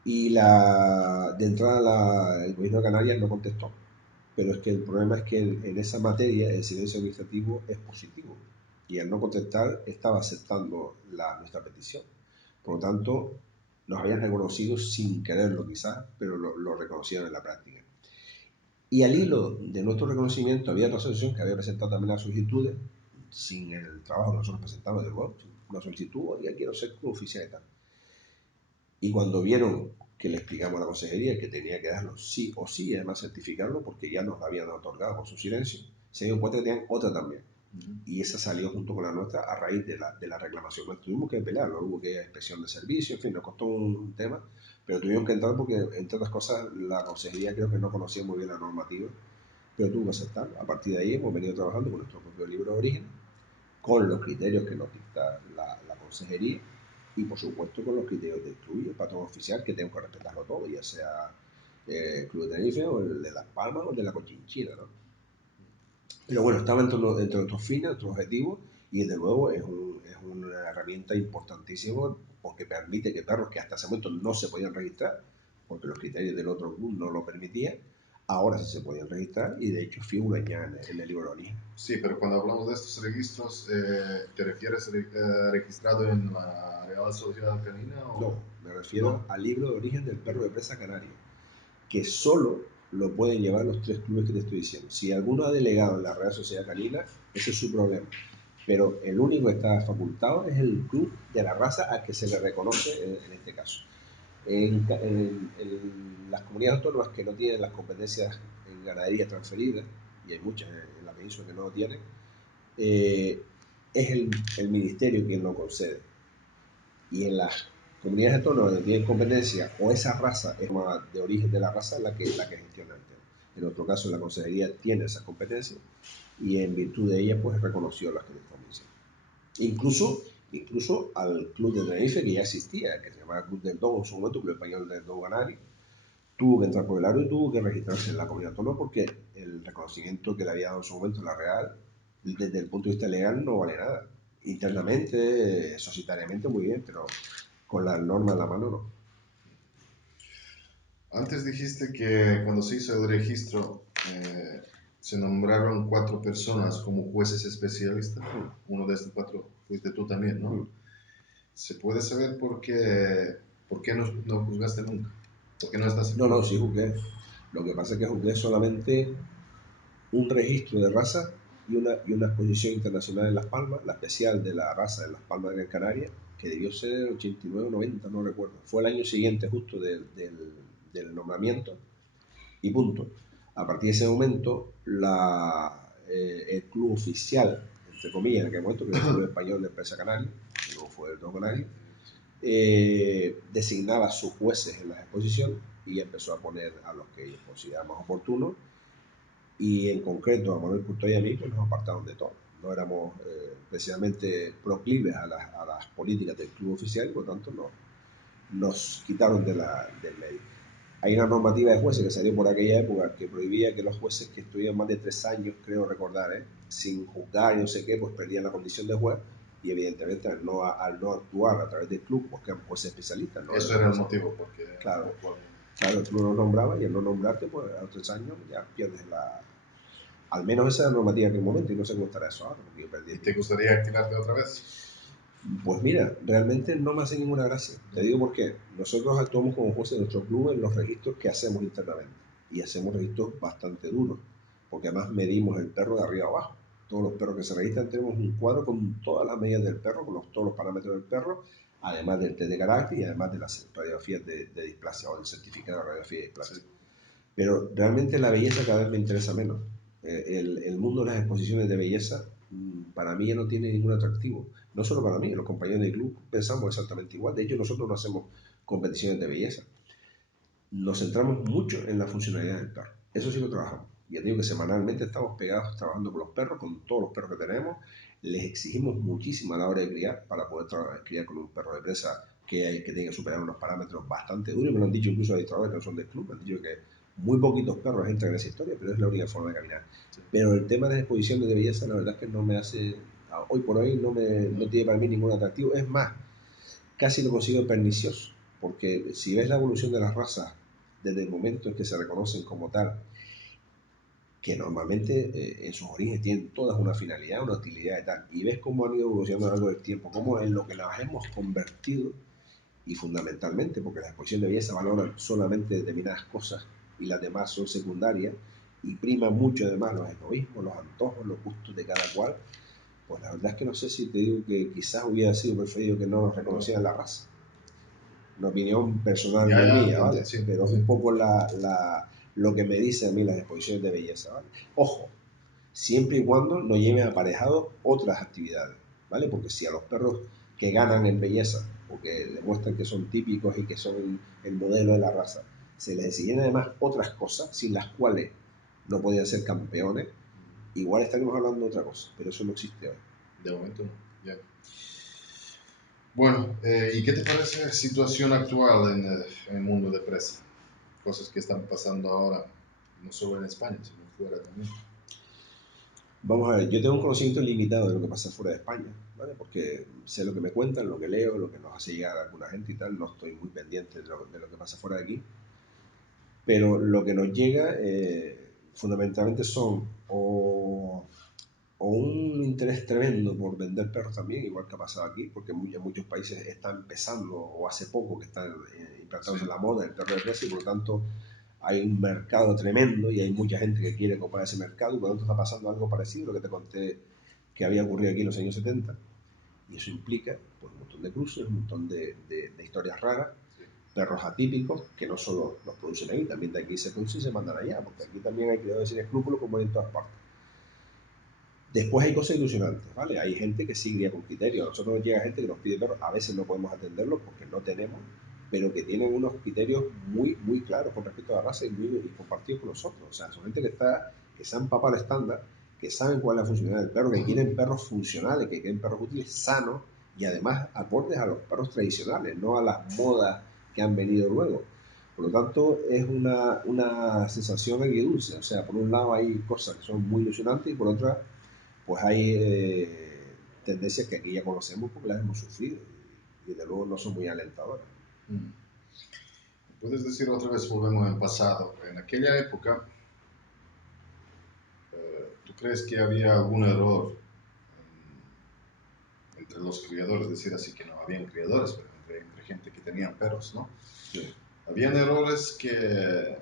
Y de entrada el gobierno de Canarias no contestó. Pero es que el problema es que en esa materia el silencio administrativo es positivo. Y al no contestar estaba aceptando nuestra petición. Por lo tanto, nos habían reconocido sin quererlo quizás, pero lo reconocieron en la práctica. Y al hilo de nuestro reconocimiento había otra asociación que había presentado también las solicitudes, sin el trabajo que nosotros presentamos, de una solicitud, ya quiero ser club oficial y tal. Y cuando vieron que le explicamos a la consejería que tenía que darlo sí o sí, y además certificarlo, porque ya nos la habían otorgado por su silencio, se dieron cuenta que tenían otra también. Y esa salió junto con la nuestra a raíz de la reclamación. Pues tuvimos que pelearlo, hubo que inspección de servicio, en fin, nos costó un tema, pero tuvimos que entrar porque, entre otras cosas, la consejería creo que no conocía muy bien la normativa, pero tuvo que aceptarlo. A partir de ahí hemos venido trabajando con nuestro propio libro de origen, con los criterios que nos dicta la consejería y por supuesto con los criterios del club y el patrón oficial, que tengo que respetarlo todo, ya sea el Club de Tenerife o el de Las Palmas o el de la Cochinchina, ¿no? Pero bueno, estaba entre nuestros fines, nuestros objetivos, y desde luego es una herramienta importantísima porque permite que perros que hasta ese momento no se podían registrar, porque los criterios del otro club no lo permitían, ahora sí se podían registrar y de hecho figuran ya en el libro de origen. Sí, pero cuando hablamos de estos registros, ¿te refieres registrado en la Real Sociedad Canina? O... No, me refiero ¿No? al libro de origen del perro de presa canario, que solo lo pueden llevar los 3 clubes que te estoy diciendo. Si alguno ha delegado en la Real Sociedad Canina, ese es su problema. Pero el único que está facultado es el club de la raza al que se le reconoce en este caso. En las comunidades autónomas que no tienen las competencias en ganadería transferidas, y hay muchas en la península que no lo tienen, es el ministerio quien lo concede. Y en las comunidades autónomas que tienen competencia o esa raza es de origen de la raza la que gestiona el tema. En otro caso, la consejería tiene esas competencias y en virtud de ellas pues reconoció las que le estamos diciendo. Incluso al club de Tenerife, que ya existía, que se llamaba Club del Dogo en su momento, Club Español del Dogo Canario, tuvo que entrar por el aro y tuvo que registrarse en la comunidad autónoma porque el reconocimiento que le había dado en su momento la Real, desde el punto de vista legal, no vale nada. Internamente, societariamente, muy bien, pero con las normas en la mano no. Antes dijiste que cuando se hizo el registro se nombraron 4 personas como jueces especialistas. Uno de estos 4 fuiste tú también, ¿no? ¿Se puede saber por qué no juzgaste nunca? ¿Por qué no estás? No, sí juzgué. Lo que pasa es que juzgué solamente un registro de raza y una exposición internacional en Las Palmas, la especial de la raza en Las Palmas de Gran Canaria, que debió ser 89 o 90, no recuerdo. Fue el año siguiente justo del nombramiento y punto. A partir de ese momento, el club oficial, entre comillas, en aquel momento, que era el Club Español de Empresa Canaria, que luego fue el Dogo Canario, designaba sus jueces en las exposiciones y empezó a poner a los que ellos consideraban más oportunos, y en concreto a Manuel Curto y a mí pues nos apartaron de todo. No éramos precisamente proclives a las políticas del club oficial y por lo tanto nos quitaron del medio. Hay una normativa de jueces que salió por aquella época que prohibía que los jueces que estuvieran más de 3 años, creo recordar, sin juzgar y no sé qué, pues perdían la condición de juez y evidentemente al no actuar a través del club, pues que eran jueces especialistas. ¿No? Eso era el motivo, porque... Claro, el club los nombraba y al no nombrarte, pues a los 3 años ya pierdes al menos esa es la normativa en aquel momento y no sé cómo estará eso ahora. Porque yo perdí. ¿Y te gustaría activarte otra vez? Pues mira, realmente no me hace ninguna gracia. Te digo por qué. Nosotros actuamos como jueces de nuestro club en los registros que hacemos internamente. Y hacemos registros bastante duros. Porque además medimos el perro de arriba abajo. Todos los perros que se registran tenemos un cuadro con todas las medidas del perro, con todos los parámetros del perro, además del test de carácter y además de las radiografías de displasia o del certificado de radiografía de displasia. Sí. Pero realmente la belleza cada vez me interesa menos. El mundo de las exposiciones de belleza para mí ya no tiene ningún atractivo. No solo para mí, los compañeros del club pensamos exactamente igual. De hecho, nosotros no hacemos competiciones de belleza. Nos centramos mucho en la funcionalidad del perro. Eso sí lo trabajamos. Ya digo que semanalmente estamos pegados trabajando con los perros, con todos los perros que tenemos. Les exigimos muchísimo a la hora de criar para poder criar con un perro de presa que tiene que superar unos parámetros bastante duros. Me lo han dicho incluso administradores que no son del club. Me han dicho que muy poquitos perros entran en esa historia, pero es la única forma de caminar. Pero el tema de las exposiciones de belleza, la verdad es que no me hace, hoy por hoy no tiene para mí ningún atractivo. Es más, casi lo consigo pernicioso, porque si ves la evolución de las razas desde el momento en que se reconocen como tal, que normalmente en sus orígenes tienen todas una finalidad, una utilidad y tal, y ves cómo han ido evolucionando a lo largo del tiempo, cómo en lo que las hemos convertido, y fundamentalmente porque la exposición de belleza valora solamente determinadas cosas y las demás son secundarias, y prima mucho además los egoísmos, los antojos, los gustos de cada cual, pues la verdad es que no sé si te digo que quizás hubiera sido preferido que no nos reconocieran la raza. Una opinión personal Ya, muy ya, mía, ¿vale? sí, Pero es sí. un poco lo que me dicen a mí las exposiciones de belleza, ¿vale? Ojo, siempre y cuando no lleven aparejado otras actividades, ¿vale? Porque si a los perros que ganan en belleza, o que demuestran que son típicos y que son el modelo de la raza, se les exigen además otras cosas sin las cuales no podían ser campeones, igual estaremos hablando de otra cosa, pero eso no existe hoy. De momento no, ya. Bueno, ¿y qué te parece la situación actual en el mundo de presa? Cosas que están pasando ahora, no solo en España, sino fuera también. Vamos a ver, yo tengo un conocimiento limitado de lo que pasa fuera de España, ¿vale? Porque sé lo que me cuentan, lo que leo, lo que nos hace llegar alguna gente y tal, no estoy muy pendiente de lo que pasa fuera de aquí, pero lo que nos llega fundamentalmente son o un interés tremendo por vender perros también, igual que ha pasado aquí, porque muchos países están empezando, o hace poco que están implantados en la moda el perro de presa, y por lo tanto hay un mercado tremendo y hay mucha gente que quiere comprar ese mercado, y por lo tanto está pasando algo parecido a lo que te conté que había ocurrido aquí en los años 70, y eso implica pues, un montón de cruces, un montón de historias raras, perros atípicos, que no solo los producen ahí, también de aquí se producen y se mandan allá, porque aquí también hay criadores sin escrúpulos como hay en todas partes. Después hay cosas ilusionantes, ¿vale? Hay gente que sí cría con criterio. A nosotros nos llega gente que nos pide perros, a veces no podemos atenderlos porque no tenemos, pero que tienen unos criterios muy, muy claros con respecto a la raza y compartidos con nosotros. O sea, son gente que se han papado el estándar, que saben cuál es la funcionalidad del perro, que quieren perros funcionales, que quieren perros útiles, sanos y además acordes a los perros tradicionales, no a las modas que han venido luego. Por lo tanto, es una sensación agridulce. O sea, por un lado hay cosas que son muy ilusionantes y por otra pues hay tendencias que aquí ya conocemos porque las hemos sufrido y de luego no son muy alentadoras. ¿Puedes decir otra vez, volvemos al pasado? En aquella época, ¿tú crees que había algún error entre los criadores? Es decir, así que no habían criadores, pero entre gente que tenían perros, ¿no? Sí. Habían errores que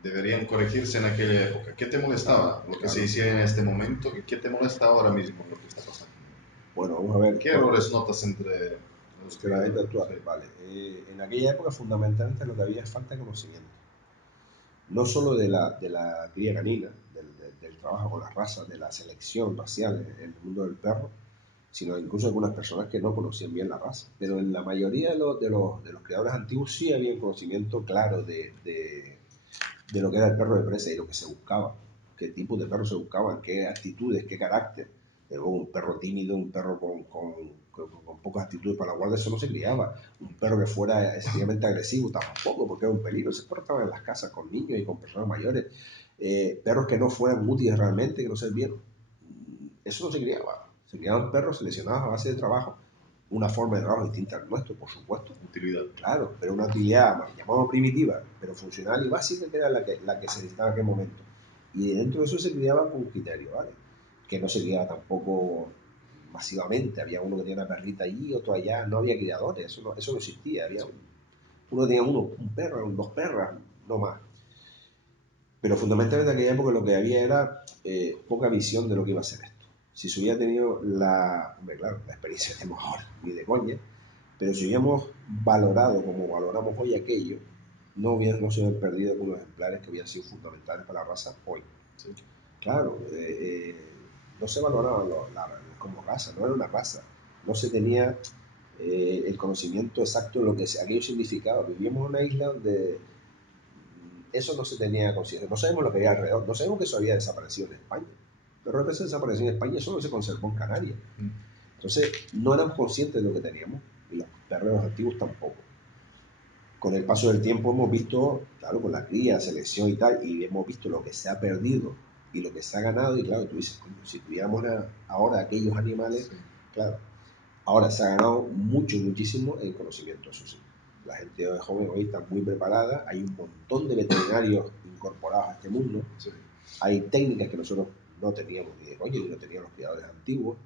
deberían corregirse en aquella época. ¿Qué te molestaba lo que Claro. se hiciera en este momento? ¿Y qué te molesta ahora mismo lo que está pasando? Bueno, vamos a ver. ¿Qué errores notas entre los La gente criadores? actual, Sí. vale. En aquella época fundamentalmente lo que había es falta de conocimiento. No solo de la cría canina, del trabajo con las razas, de la selección racial en el mundo del perro, sino incluso algunas personas que no conocían bien la raza. Pero en la mayoría de los criadores antiguos sí había conocimiento claro de lo que era el perro de presa y lo que se buscaba, qué tipo de perro se buscaban, qué actitudes, qué carácter. Luego un perro tímido, un perro con pocas actitudes para la guardia, eso no se criaba. Un perro que fuera excesivamente agresivo tampoco, porque era un peligro. Ese perro estaba en las casas con niños y con personas mayores. Perros que no fueran útiles realmente, que no sirvieron. Eso no se criaba. Se criaban perros seleccionados a base de trabajo. Una forma de trabajo distinta al nuestro, por supuesto. Utilidad. Claro, pero una utilidad, llamamos primitiva, pero funcional y básica, que era la que se necesitaba en aquel momento. Y dentro de eso se criaba con criterio, ¿vale? Que no se criaba tampoco masivamente. Había uno que tenía una perrita allí, otro allá. No había criadores, eso no existía. Uno tenía un perro, dos perras, no más. Pero fundamentalmente en aquella época lo que había era poca visión de lo que iba a ser esto. Si se hubiera tenido claro, la experiencia que tenemos ahora, ni de coña, pero si hubiéramos valorado como valoramos hoy aquello, no se hubieran perdido algunos ejemplares que hubieran sido fundamentales para la raza hoy. Sí. Claro, no se valoraba como raza, no era una raza. No se tenía el conocimiento exacto de lo que aquello significaba. Vivíamos en una isla donde eso no se tenía conciencia. No sabemos lo que había alrededor, no sabemos que eso había desaparecido en España. Pero realmente desapareció en España, solo se conservó en Canarias. Entonces, no eran conscientes de lo que teníamos, y los perros antiguos tampoco. Con el paso del tiempo hemos visto, claro, con la cría, selección y tal, y hemos visto lo que se ha perdido y lo que se ha ganado, y claro, tú dices, si tuviéramos ahora aquellos animales, Sí. claro, ahora se ha ganado mucho, muchísimo en conocimiento, eso sí. La gente joven hoy está muy preparada, hay un montón de veterinarios incorporados a este mundo, Sí. hay técnicas que nosotros no teníamos ni de coño, ni no tenían los criadores antiguos,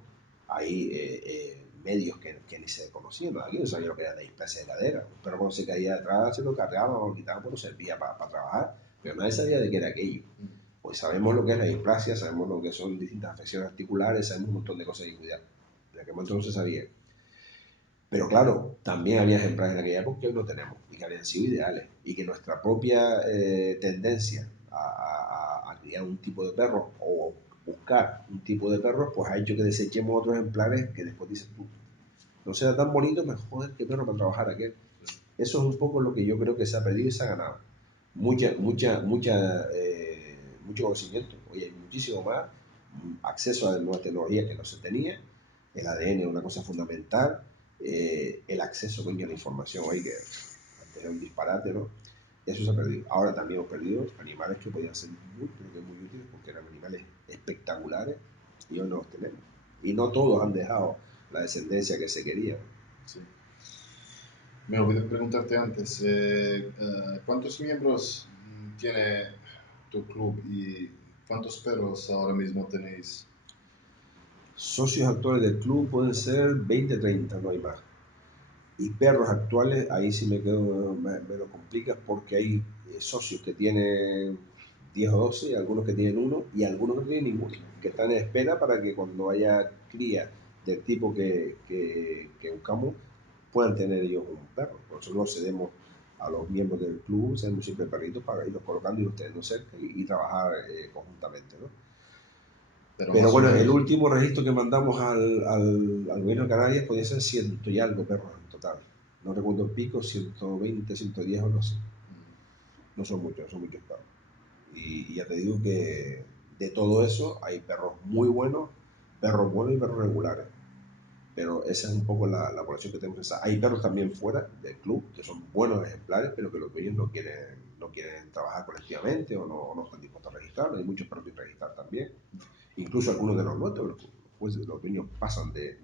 hay medios que ni se conocían, aquí no sabía lo que era la displasia de cadera, pero cuando se caía atrás se lo cargaban o lo quitaban, pues no servía para trabajar, pero nadie sabía de qué era aquello. Pues sabemos lo que es la displasia, sabemos lo que son distintas afecciones articulares, sabemos un montón de cosas que cuidar. En aquel momento no se sabía. Pero claro, también había ejemplares en aquella época que hoy no tenemos y que habían sido ideales. Y que nuestra propia tendencia a criar un tipo de perro o buscar un tipo de perro, pues ha hecho que desechemos otros ejemplares que después dices tú, no sea tan bonito, pero joder, qué perro para trabajar aquel. Eso es un poco lo que yo creo que se ha perdido y se ha ganado. Mucho conocimiento. Hoy hay muchísimo más acceso a nuevas tecnologías que no se tenía. El ADN es una cosa fundamental. El acceso, coño, a la información hoy, que antes era un disparate, ¿no? Eso se ha perdido. Ahora también hemos perdido animales que podían ser muy, pero que muy útiles porque eran animales espectaculares y hoy no los tenemos. Y no todos han dejado la descendencia que se quería. Sí. Me olvidé preguntarte antes, ¿cuántos miembros tiene tu club y cuántos perros ahora mismo tenéis? Socios actuales del club pueden ser 20, 30, no hay más. Y perros actuales, ahí sí me lo complicas porque hay socios que tienen 10 o 12, algunos que tienen uno y algunos que no tienen ninguno, que están en espera para que cuando haya cría del tipo que buscamos, puedan tener ellos un perro. Nosotros lo cedemos a los miembros del club, cedemos siempre perritos para irlos colocando y los teniendo cerca y trabajar conjuntamente, ¿no? Pero Más o bueno, el menos, último registro que mandamos al gobierno de Canarias podía ser 100 y algo perros en total. No recuerdo el pico, 120, 110 o no sé. No son muchos perros. Y ya te digo que de todo eso hay perros muy buenos, perros buenos y perros regulares. Pero esa es un poco la población que tenemos. Hay perros también fuera del club que son buenos ejemplares, pero que los dueños no quieren trabajar colectivamente o no están dispuestos a registrarlos. Hay muchos perros sin registrar también. Incluso algunos de los nuestros, los dueños pasan de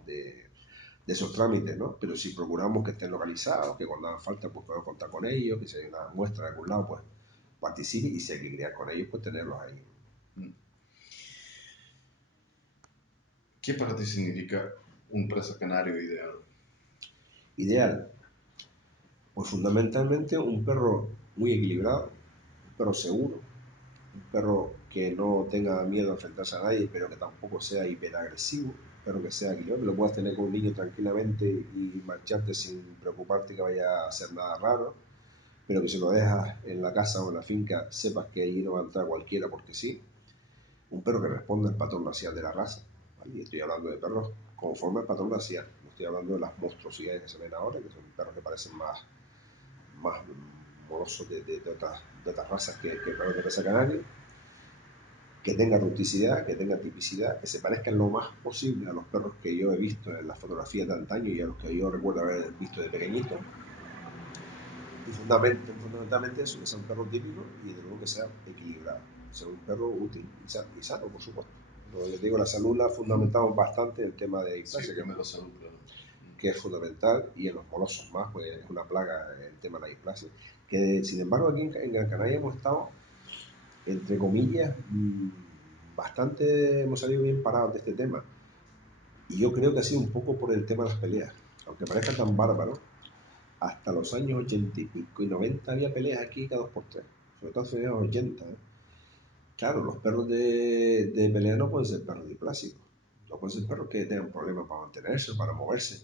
esos trámites, ¿no? Pero si procuramos que estén localizados, que cuando hagan falta pues podemos contar con ellos, que si hay una muestra de algún lado pues participe y si hay que criar con ellos pues tenerlos ahí. ¿qué para ti significa un presa canario ideal? Ideal, pues fundamentalmente un perro muy equilibrado, un perro seguro, un perro que no tenga miedo a enfrentarse a nadie, pero que tampoco sea hiperagresivo, pero que sea que lo puedas tener con un niño tranquilamente y marcharte sin preocuparte que vaya a hacer nada raro, pero que si lo dejas en la casa o en la finca sepas que ahí no va a entrar cualquiera porque sí. Un perro que responda al patrón racial de la raza, ¿vale? Y estoy hablando de perros conforme al patrón racial, no estoy hablando de las monstruosidades que se ven ahora, que son perros que parecen más morosos de otras razas que perros de presa canaria, que tenga rusticidad, que tenga tipicidad, que se parezcan lo más posible a los perros que yo he visto en las fotografías de antaño y a los que yo recuerdo haber visto de pequeñito. Y fundamentalmente eso, que sea un perro típico y de luego que sea equilibrado, sea un perro útil y sano, por supuesto. Como les digo, la salud la fundamentamos bastante en el tema de displasia, Sí, primero salud, claro. que es fundamental, y en los molosos más, pues es una plaga el tema de la displasia. Que sin embargo aquí en Gran Canaria hemos estado, entre comillas, bastante, hemos salido bien parados de este tema. Y yo creo que ha sido un poco por el tema de las peleas, aunque parezca tan bárbaro. Hasta los años 80 y pico y 90 había peleas aquí cada 2 por 3, sobre todo en los 80. Claro, los perros de pelea no pueden ser perros displásicos, no pueden ser perros que tengan problemas para mantenerse, para moverse.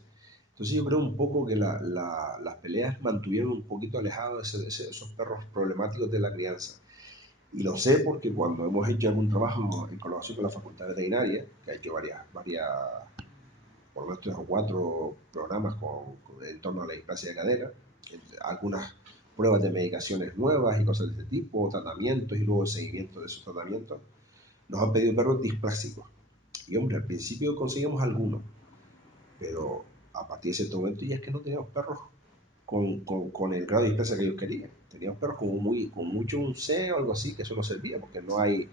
Entonces yo creo un poco que las peleas mantuvieron un poquito alejados esos perros problemáticos de la crianza. Y lo sé porque cuando hemos hecho algún trabajo en colaboración con la Facultad Veterinaria, que ha hecho varias por lo menos 3 o 4 programas en torno a la displasia de cadera, algunas pruebas de medicaciones nuevas y cosas de este tipo, tratamientos y luego el seguimiento de esos tratamientos, nos han pedido perros displásicos. Y hombre, al principio conseguimos algunos, pero a partir de cierto momento ya es que no teníamos perros con el grado de displasia que ellos querían. Teníamos perros con mucho un C o algo así, que eso no servía, porque no hay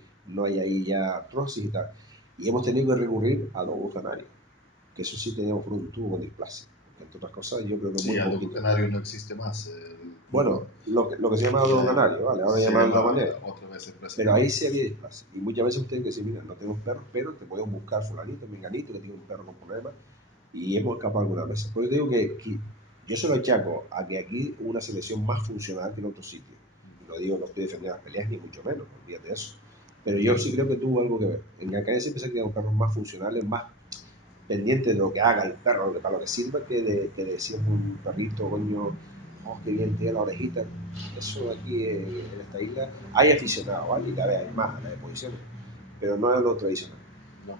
ahí ya artrosis y tal. Y hemos tenido que recurrir a lobos canarios, que eso sí teníamos por un tubo con displasia, entre otras cosas, yo creo que Sí, muy Aldo poquito. Canario no existe más. Bueno, lo que se llama Aldo Canario, ¿vale? Ahora Se llaman de otra llama manera. otra vez empresa. Pero ahí sí había desplazo. Y muchas veces ustedes que decir, mira, no tengo perros, pero te pueden buscar fulanito, menganito, que tiene un perro con problemas, y hemos escapado algunas veces. Por eso digo que yo se lo achaco a que aquí hubo una selección más funcional que en otros sitios. Y lo digo, no estoy defendiendo las peleas, ni mucho menos, olvídate de eso. Pero yo sí creo que tuvo algo que ver. En Gran Canaria siempre se han creado perros más funcionales, más pendientes de lo que haga el perro, para lo que sirva, que de decir un perrito, coño, oh, qué bien tiene la orejita. Eso aquí en esta isla hay aficionados, ¿vale? Y cada vez hay más a las exposiciones, pero no es lo tradicional. No.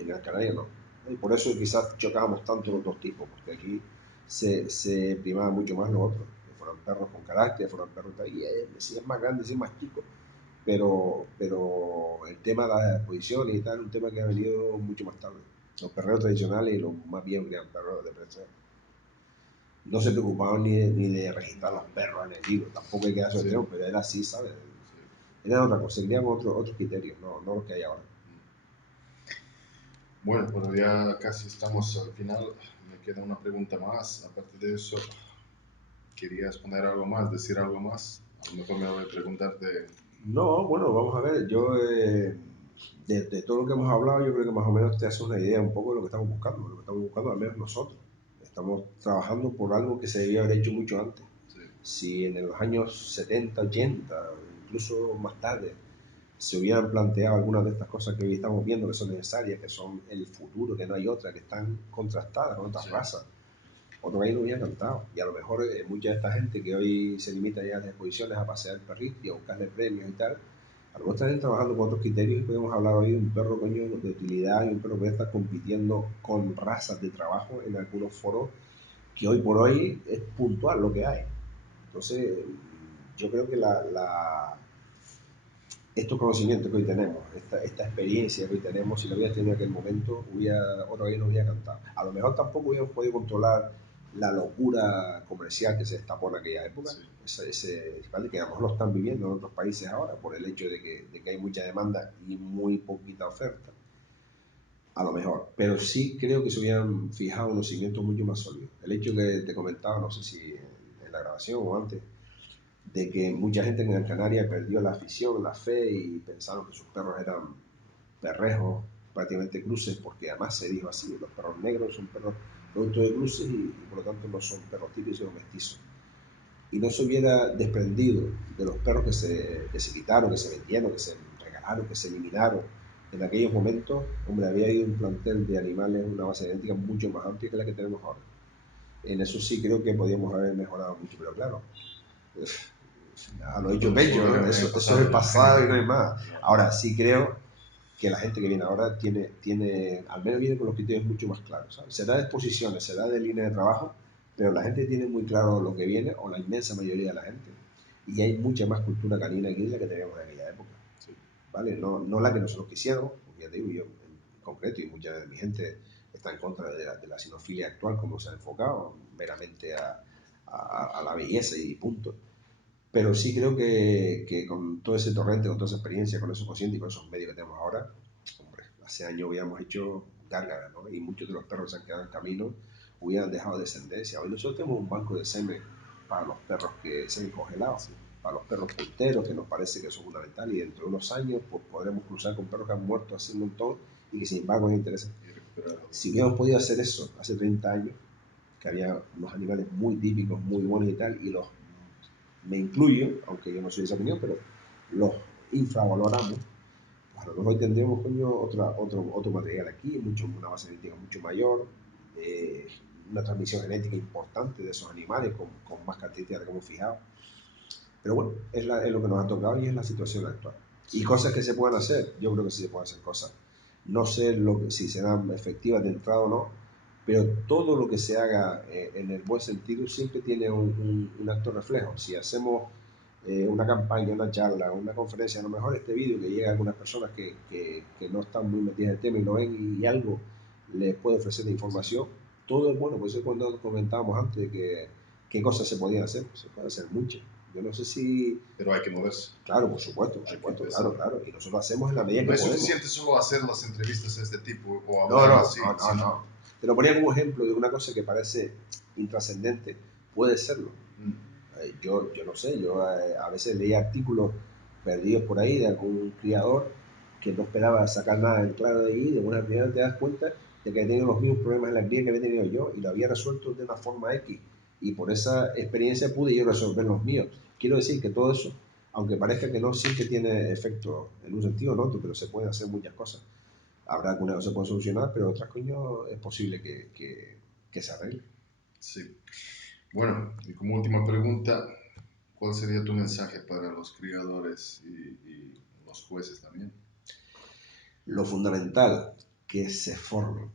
En Gran Canaria no. Y por eso quizás chocábamos tanto los dos tipos, porque aquí se primaba mucho más lo otro, que fueran perros con carácter, fueran perros y si es más grande, si es más chico. Pero el tema de las exposiciones y tal es un tema que ha venido mucho más tarde. Los perreros tradicionales y los más viejos que eran perros de presa no se preocupaban ni de registrar los perros en el libro, tampoco hay que darse tiempo, pero era así, ¿sabes? Era otra cosa, se creaban otros criterios, no los que hay ahora. Bueno, pero ya casi estamos al final. Me queda una pregunta más. Aparte de eso, ¿querías poner algo más, decir algo más? A lo mejor me voy a preguntarte. No, bueno, vamos a ver, yo de todo lo que hemos hablado, yo creo que más o menos te hace una idea un poco de lo que estamos buscando, al menos nosotros. Estamos trabajando por algo que se debía haber hecho mucho antes. Sí. Si en los años 70, 80, incluso más tarde, se hubieran planteado algunas de estas cosas que hoy estamos viendo que son necesarias, que son el futuro, que no hay otra, que están contrastadas con otras razas, otro país no hubiera cantado. Y a lo mejor mucha de esta gente que hoy se limita ya a las exposiciones a pasear el perrito y a buscarle premios y tal, a lo mejor están trabajando con otros criterios y podemos hablar hoy de un perro coño de utilidad y un perro que puede estar compitiendo con razas de trabajo en algunos foros que hoy por hoy es puntual lo que hay. Entonces, yo creo que estos conocimientos que hoy tenemos, esta experiencia que hoy tenemos, si lo hubiera tenido en aquel momento, otra vez no hubiera cantado. A lo mejor tampoco hubiéramos podido controlar la locura comercial que se destapó en aquella época, que a lo mejor lo están viviendo en otros países ahora, por el hecho de que hay mucha demanda y muy poquita oferta. A lo mejor, pero sí creo que se hubieran fijado unos cimientos mucho más sólidos. El hecho que te comentaba, no sé si en la grabación o antes, de que mucha gente en Gran Canaria perdió la afición, la fe y pensaron que sus perros eran perrejos, prácticamente cruces, porque además se dijo así, los perros negros son perros producto de cruces y por lo tanto no son perros típicos sino mestizos. Y no se hubiera desprendido de los perros que se quitaron, que se vendieron, que se regalaron, que se eliminaron. En aquellos momentos, hombre, había habido un plantel de animales, una base genética mucho más amplia que la que tenemos ahora. En eso sí creo que podíamos haber mejorado mucho, pero claro, a lo hecho pecho, ¿no? Eso es el pasado y no hay más. Ahora sí creo que la gente que viene ahora al menos viene con los criterios mucho más claros, ¿sabes? Se da de exposiciones, se da de línea de trabajo, pero la gente tiene muy claro lo que viene, o la inmensa mayoría de la gente, y hay mucha más cultura canina aquí de la que teníamos en aquella época, ¿vale? No la que nosotros quisiéramos, porque ya te digo, yo en concreto, y mucha de mi gente está en contra de la sinofilia actual, como se ha enfocado meramente a la belleza y punto. Pero sí creo que con todo ese torrente, con toda esa experiencia, con esos conscientes y con esos medios que tenemos ahora, hombre, hace años habíamos hecho gárgaras, ¿no? Y muchos de los perros que se han quedado en camino hubieran dejado descendencia. Hoy nosotros tenemos un banco de semen para los perros que se han congelado, para los perros punteros, que nos parece que son fundamentales, y dentro de unos años pues, podremos cruzar con perros que han muerto hace un montón y que sin embargo nos interesan. Si hubiéramos podido hacer eso hace 30 años, que había unos animales muy típicos, muy buenos y tal, y los me incluyo, aunque yo no soy de esa opinión, pero los infravaloramos, pues a lo mejor hoy tendríamos coño, otro material aquí, una base genética mucho mayor, una transmisión genética importante de esos animales con más características que hemos fijado. Pero bueno, es lo que nos ha tocado y es la situación actual. Y cosas que se puedan hacer, yo creo que sí se pueden hacer cosas. No sé si serán efectivas de entrada o no, pero todo lo que se haga en el buen sentido siempre tiene un acto reflejo. Si hacemos una campaña, una charla, una conferencia, a lo mejor este vídeo que llega a algunas personas que no están muy metidas en el tema y lo ven y algo les puede ofrecer de información, todo es bueno. Por eso cuando comentábamos antes de qué cosas se podían hacer, se pueden hacer muchas. Yo no sé si... Pero hay que moverse. Claro, por supuesto, claro. Y nosotros hacemos en la medida que podemos. No es suficiente solo hacer las entrevistas de este tipo o No, hablar así, no. Te lo ponía como ejemplo de una cosa que parece intrascendente, puede serlo. Yo no sé, yo a veces leía artículos perdidos por ahí de algún criador que no esperaba sacar nada en claro de ahí, de una primera te das cuenta de que tiene los mismos problemas en la cría que había tenido yo y lo había resuelto de una forma X. Y por esa experiencia pude yo resolver los míos. Quiero decir que todo eso, aunque parezca que no siempre tiene efecto en un sentido o en otro, pero se pueden hacer muchas cosas. Habrá algunas que no se pueden solucionar, pero otras, coño, es posible que se arregle. Sí. Bueno, y como última pregunta, ¿cuál sería tu mensaje para los criadores y los jueces también? Lo fundamental, que se formen,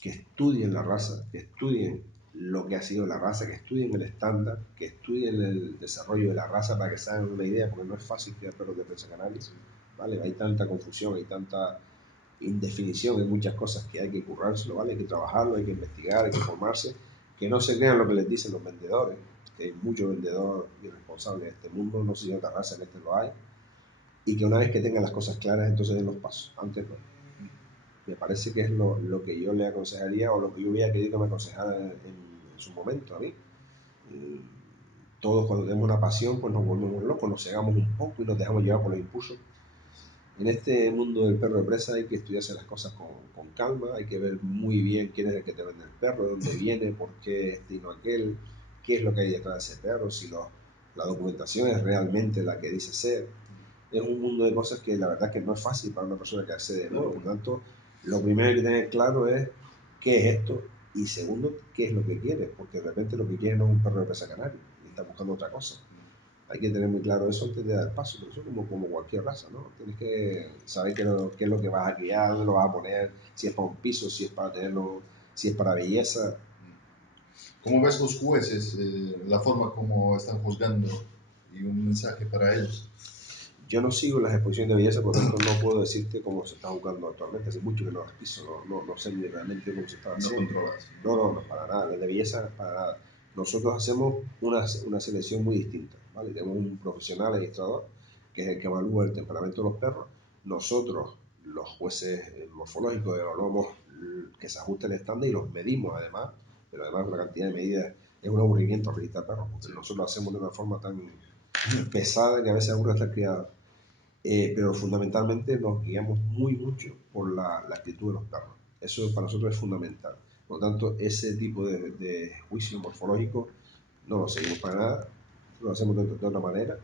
que estudien la raza, que estudien lo que ha sido la raza, que estudien el estándar, que estudien el desarrollo de la raza para que se hagan una idea, porque no es fácil criar perros de presa canaria, ¿vale? Hay tanta confusión, hay tanta indefinición en muchas cosas que hay que currárselo, ¿vale? Hay que trabajarlo, hay que investigar, hay que formarse, que no se crean lo que les dicen los vendedores, que hay muchos vendedores irresponsables en este mundo, no sé si en otra raza en este lo hay, y que una vez que tengan las cosas claras, entonces den los pasos, antes no. Me parece que es lo que yo le aconsejaría o lo que yo hubiera querido que me aconsejara en su momento a mí. Todos cuando tenemos una pasión pues nos volvemos locos, nos cegamos un poco y nos dejamos llevar por los impulsos. En este mundo del perro de presa hay que estudiarse las cosas con calma, hay que ver muy bien quién es el que te vende el perro, de dónde viene, por qué este y no aquel, qué es lo que hay detrás de ese perro, si la documentación es realmente la que dice ser. Es un mundo de cosas que la verdad que no es fácil para una persona que accede de nuevo. Por lo tanto, lo primero que hay que tener claro es qué es esto y segundo, qué es lo que quiere, porque de repente lo que quiere no es un perro de presa canario y está buscando otra cosa. Hay que tener muy claro eso antes de dar paso, pero eso como cualquier raza, ¿no? Tienes que saber qué es lo que vas a criar, dónde lo vas a poner, si es para un piso, si es para tenerlo, si es para belleza. ¿Cómo ves los jueces, la forma como están juzgando y un mensaje para ellos? Yo no sigo las exposiciones de belleza, por lo tanto no puedo decirte cómo se está jugando actualmente. Hace mucho que no las piso, no sé ni realmente cómo se está haciendo. No controlas. No, para nada. Las de belleza, para nada. Nosotros hacemos una selección muy distinta, ¿vale? Tenemos un profesional administrador que es el que evalúa el temperamento de los perros. Nosotros, los jueces morfológicos, evaluamos que se ajuste el estándar y los medimos además, pero además una cantidad de medidas. Es un aburrimiento registrar perros, porque nosotros lo hacemos de una forma tan pesada que a veces aburre hasta el criador. Pero fundamentalmente nos guiamos muy mucho por la actitud de los perros. Eso para nosotros es fundamental. Por lo tanto, ese tipo de juicio morfológico no lo seguimos para nada, lo hacemos de otra manera.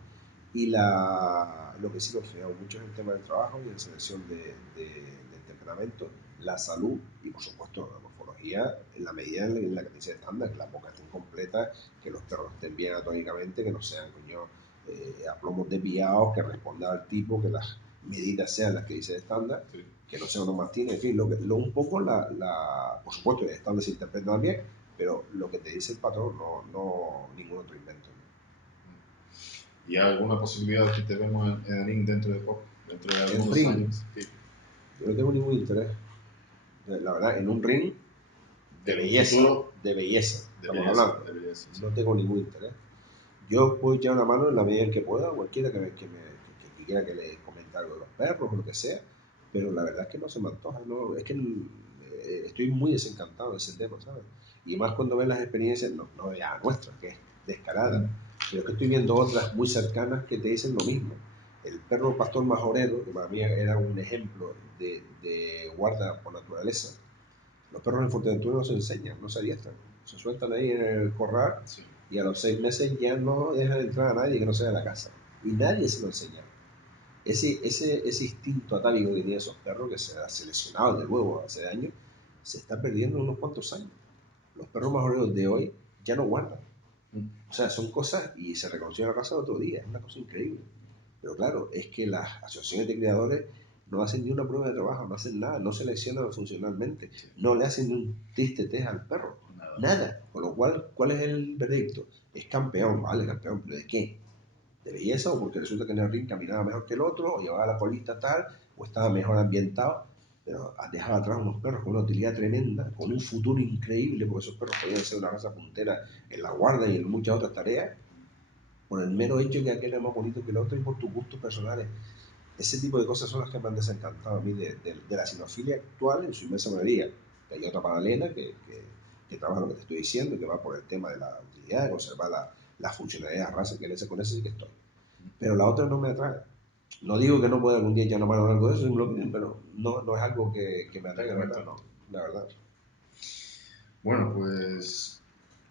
Y lo que sí nos fijamos mucho es el tema del trabajo y la selección del temperamento, la salud y, por supuesto, la morfología en la medida en la que dice estándar, que la boca esté completa, que los perros estén bien anatómicamente, que no sean aplomos desviados, que respondan al tipo, que las medidas sean las que dice el estándar, sí, que no sea unos mastines, en fin, un poco por supuesto el estándar se interpreta también, pero lo que te dice el patrón, no ningún otro invento. ¿Y hay alguna posibilidad que te vemos en el ring dentro de poco, dentro de algunos ring, años? Sí. Yo no tengo ningún interés, la verdad, en un ring de belleza, estamos hablando, de belleza, sí. No tengo ningún interés. Yo puedo echar una mano en la medida en que pueda, cualquiera que quiera que le comente algo de los perros o lo que sea, pero la verdad es que no se me antoja, no, es que estoy muy desencantado de ese tema, ¿sabes? Y más cuando ven las experiencias, no ya nuestras, que es descarada, pero es que estoy viendo otras muy cercanas que te dicen lo mismo. El perro pastor majorero, que para mí era un ejemplo de guarda por naturaleza, los perros en Fuerteventura no se enseñan, no se adiestran, se sueltan ahí en el corral, sí, y a los 6 meses ya no dejan entrar a nadie que no sea de la casa. Y nadie se lo enseña. Ese instinto atávico que tienen esos perros, que se ha seleccionado de nuevo hace años, se está perdiendo en unos cuantos años. Los perros majoreros de hoy ya no guardan. O sea, son cosas, y se reconoció en la raza el otro día, es una cosa increíble. Pero claro, es que las asociaciones de criadores no hacen ni una prueba de trabajo, no hacen nada, no seleccionan funcionalmente, no le hacen ni un triste test al perro, nada. Con lo cual, ¿cuál es el veredicto? Es campeón, vale, campeón, ¿pero de qué? ¿De belleza o porque resulta que en el ring caminaba mejor que el otro, o llevaba la colita tal, o estaba mejor ambientado? Pero has dejado atrás unos perros con una utilidad tremenda, con un futuro increíble, porque esos perros podían ser una raza puntera en la guarda y en muchas otras tareas, por el mero hecho que aquel es más bonito que el otro y por tus gustos personales. Ese tipo de cosas son las que me han desencantado a mí de la sinofilia actual en su inmensa mayoría. Hay otra paralela que trabaja lo que te estoy diciendo, que va por el tema de la utilidad, de conservar la funcionalidad de la raza, con ese sí que estoy. Pero la otra no me atrae. No digo que no pueda algún día ya no hablar algo de eso, pero no es algo que me atrae, la verdad, no. La verdad. Bueno, pues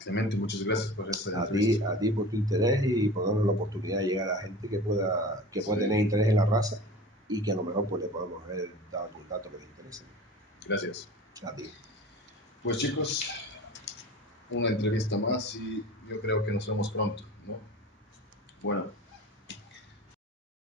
Clemente, muchas gracias por esta entrevista. A ti por tu interés y por darnos la oportunidad de llegar a la gente que pueda Sí. tener interés en la raza y que a lo mejor pues, le podemos haber dado algún dato que le interese. Gracias. A ti. Pues chicos, una entrevista más y yo creo que nos vemos pronto, ¿no? Bueno.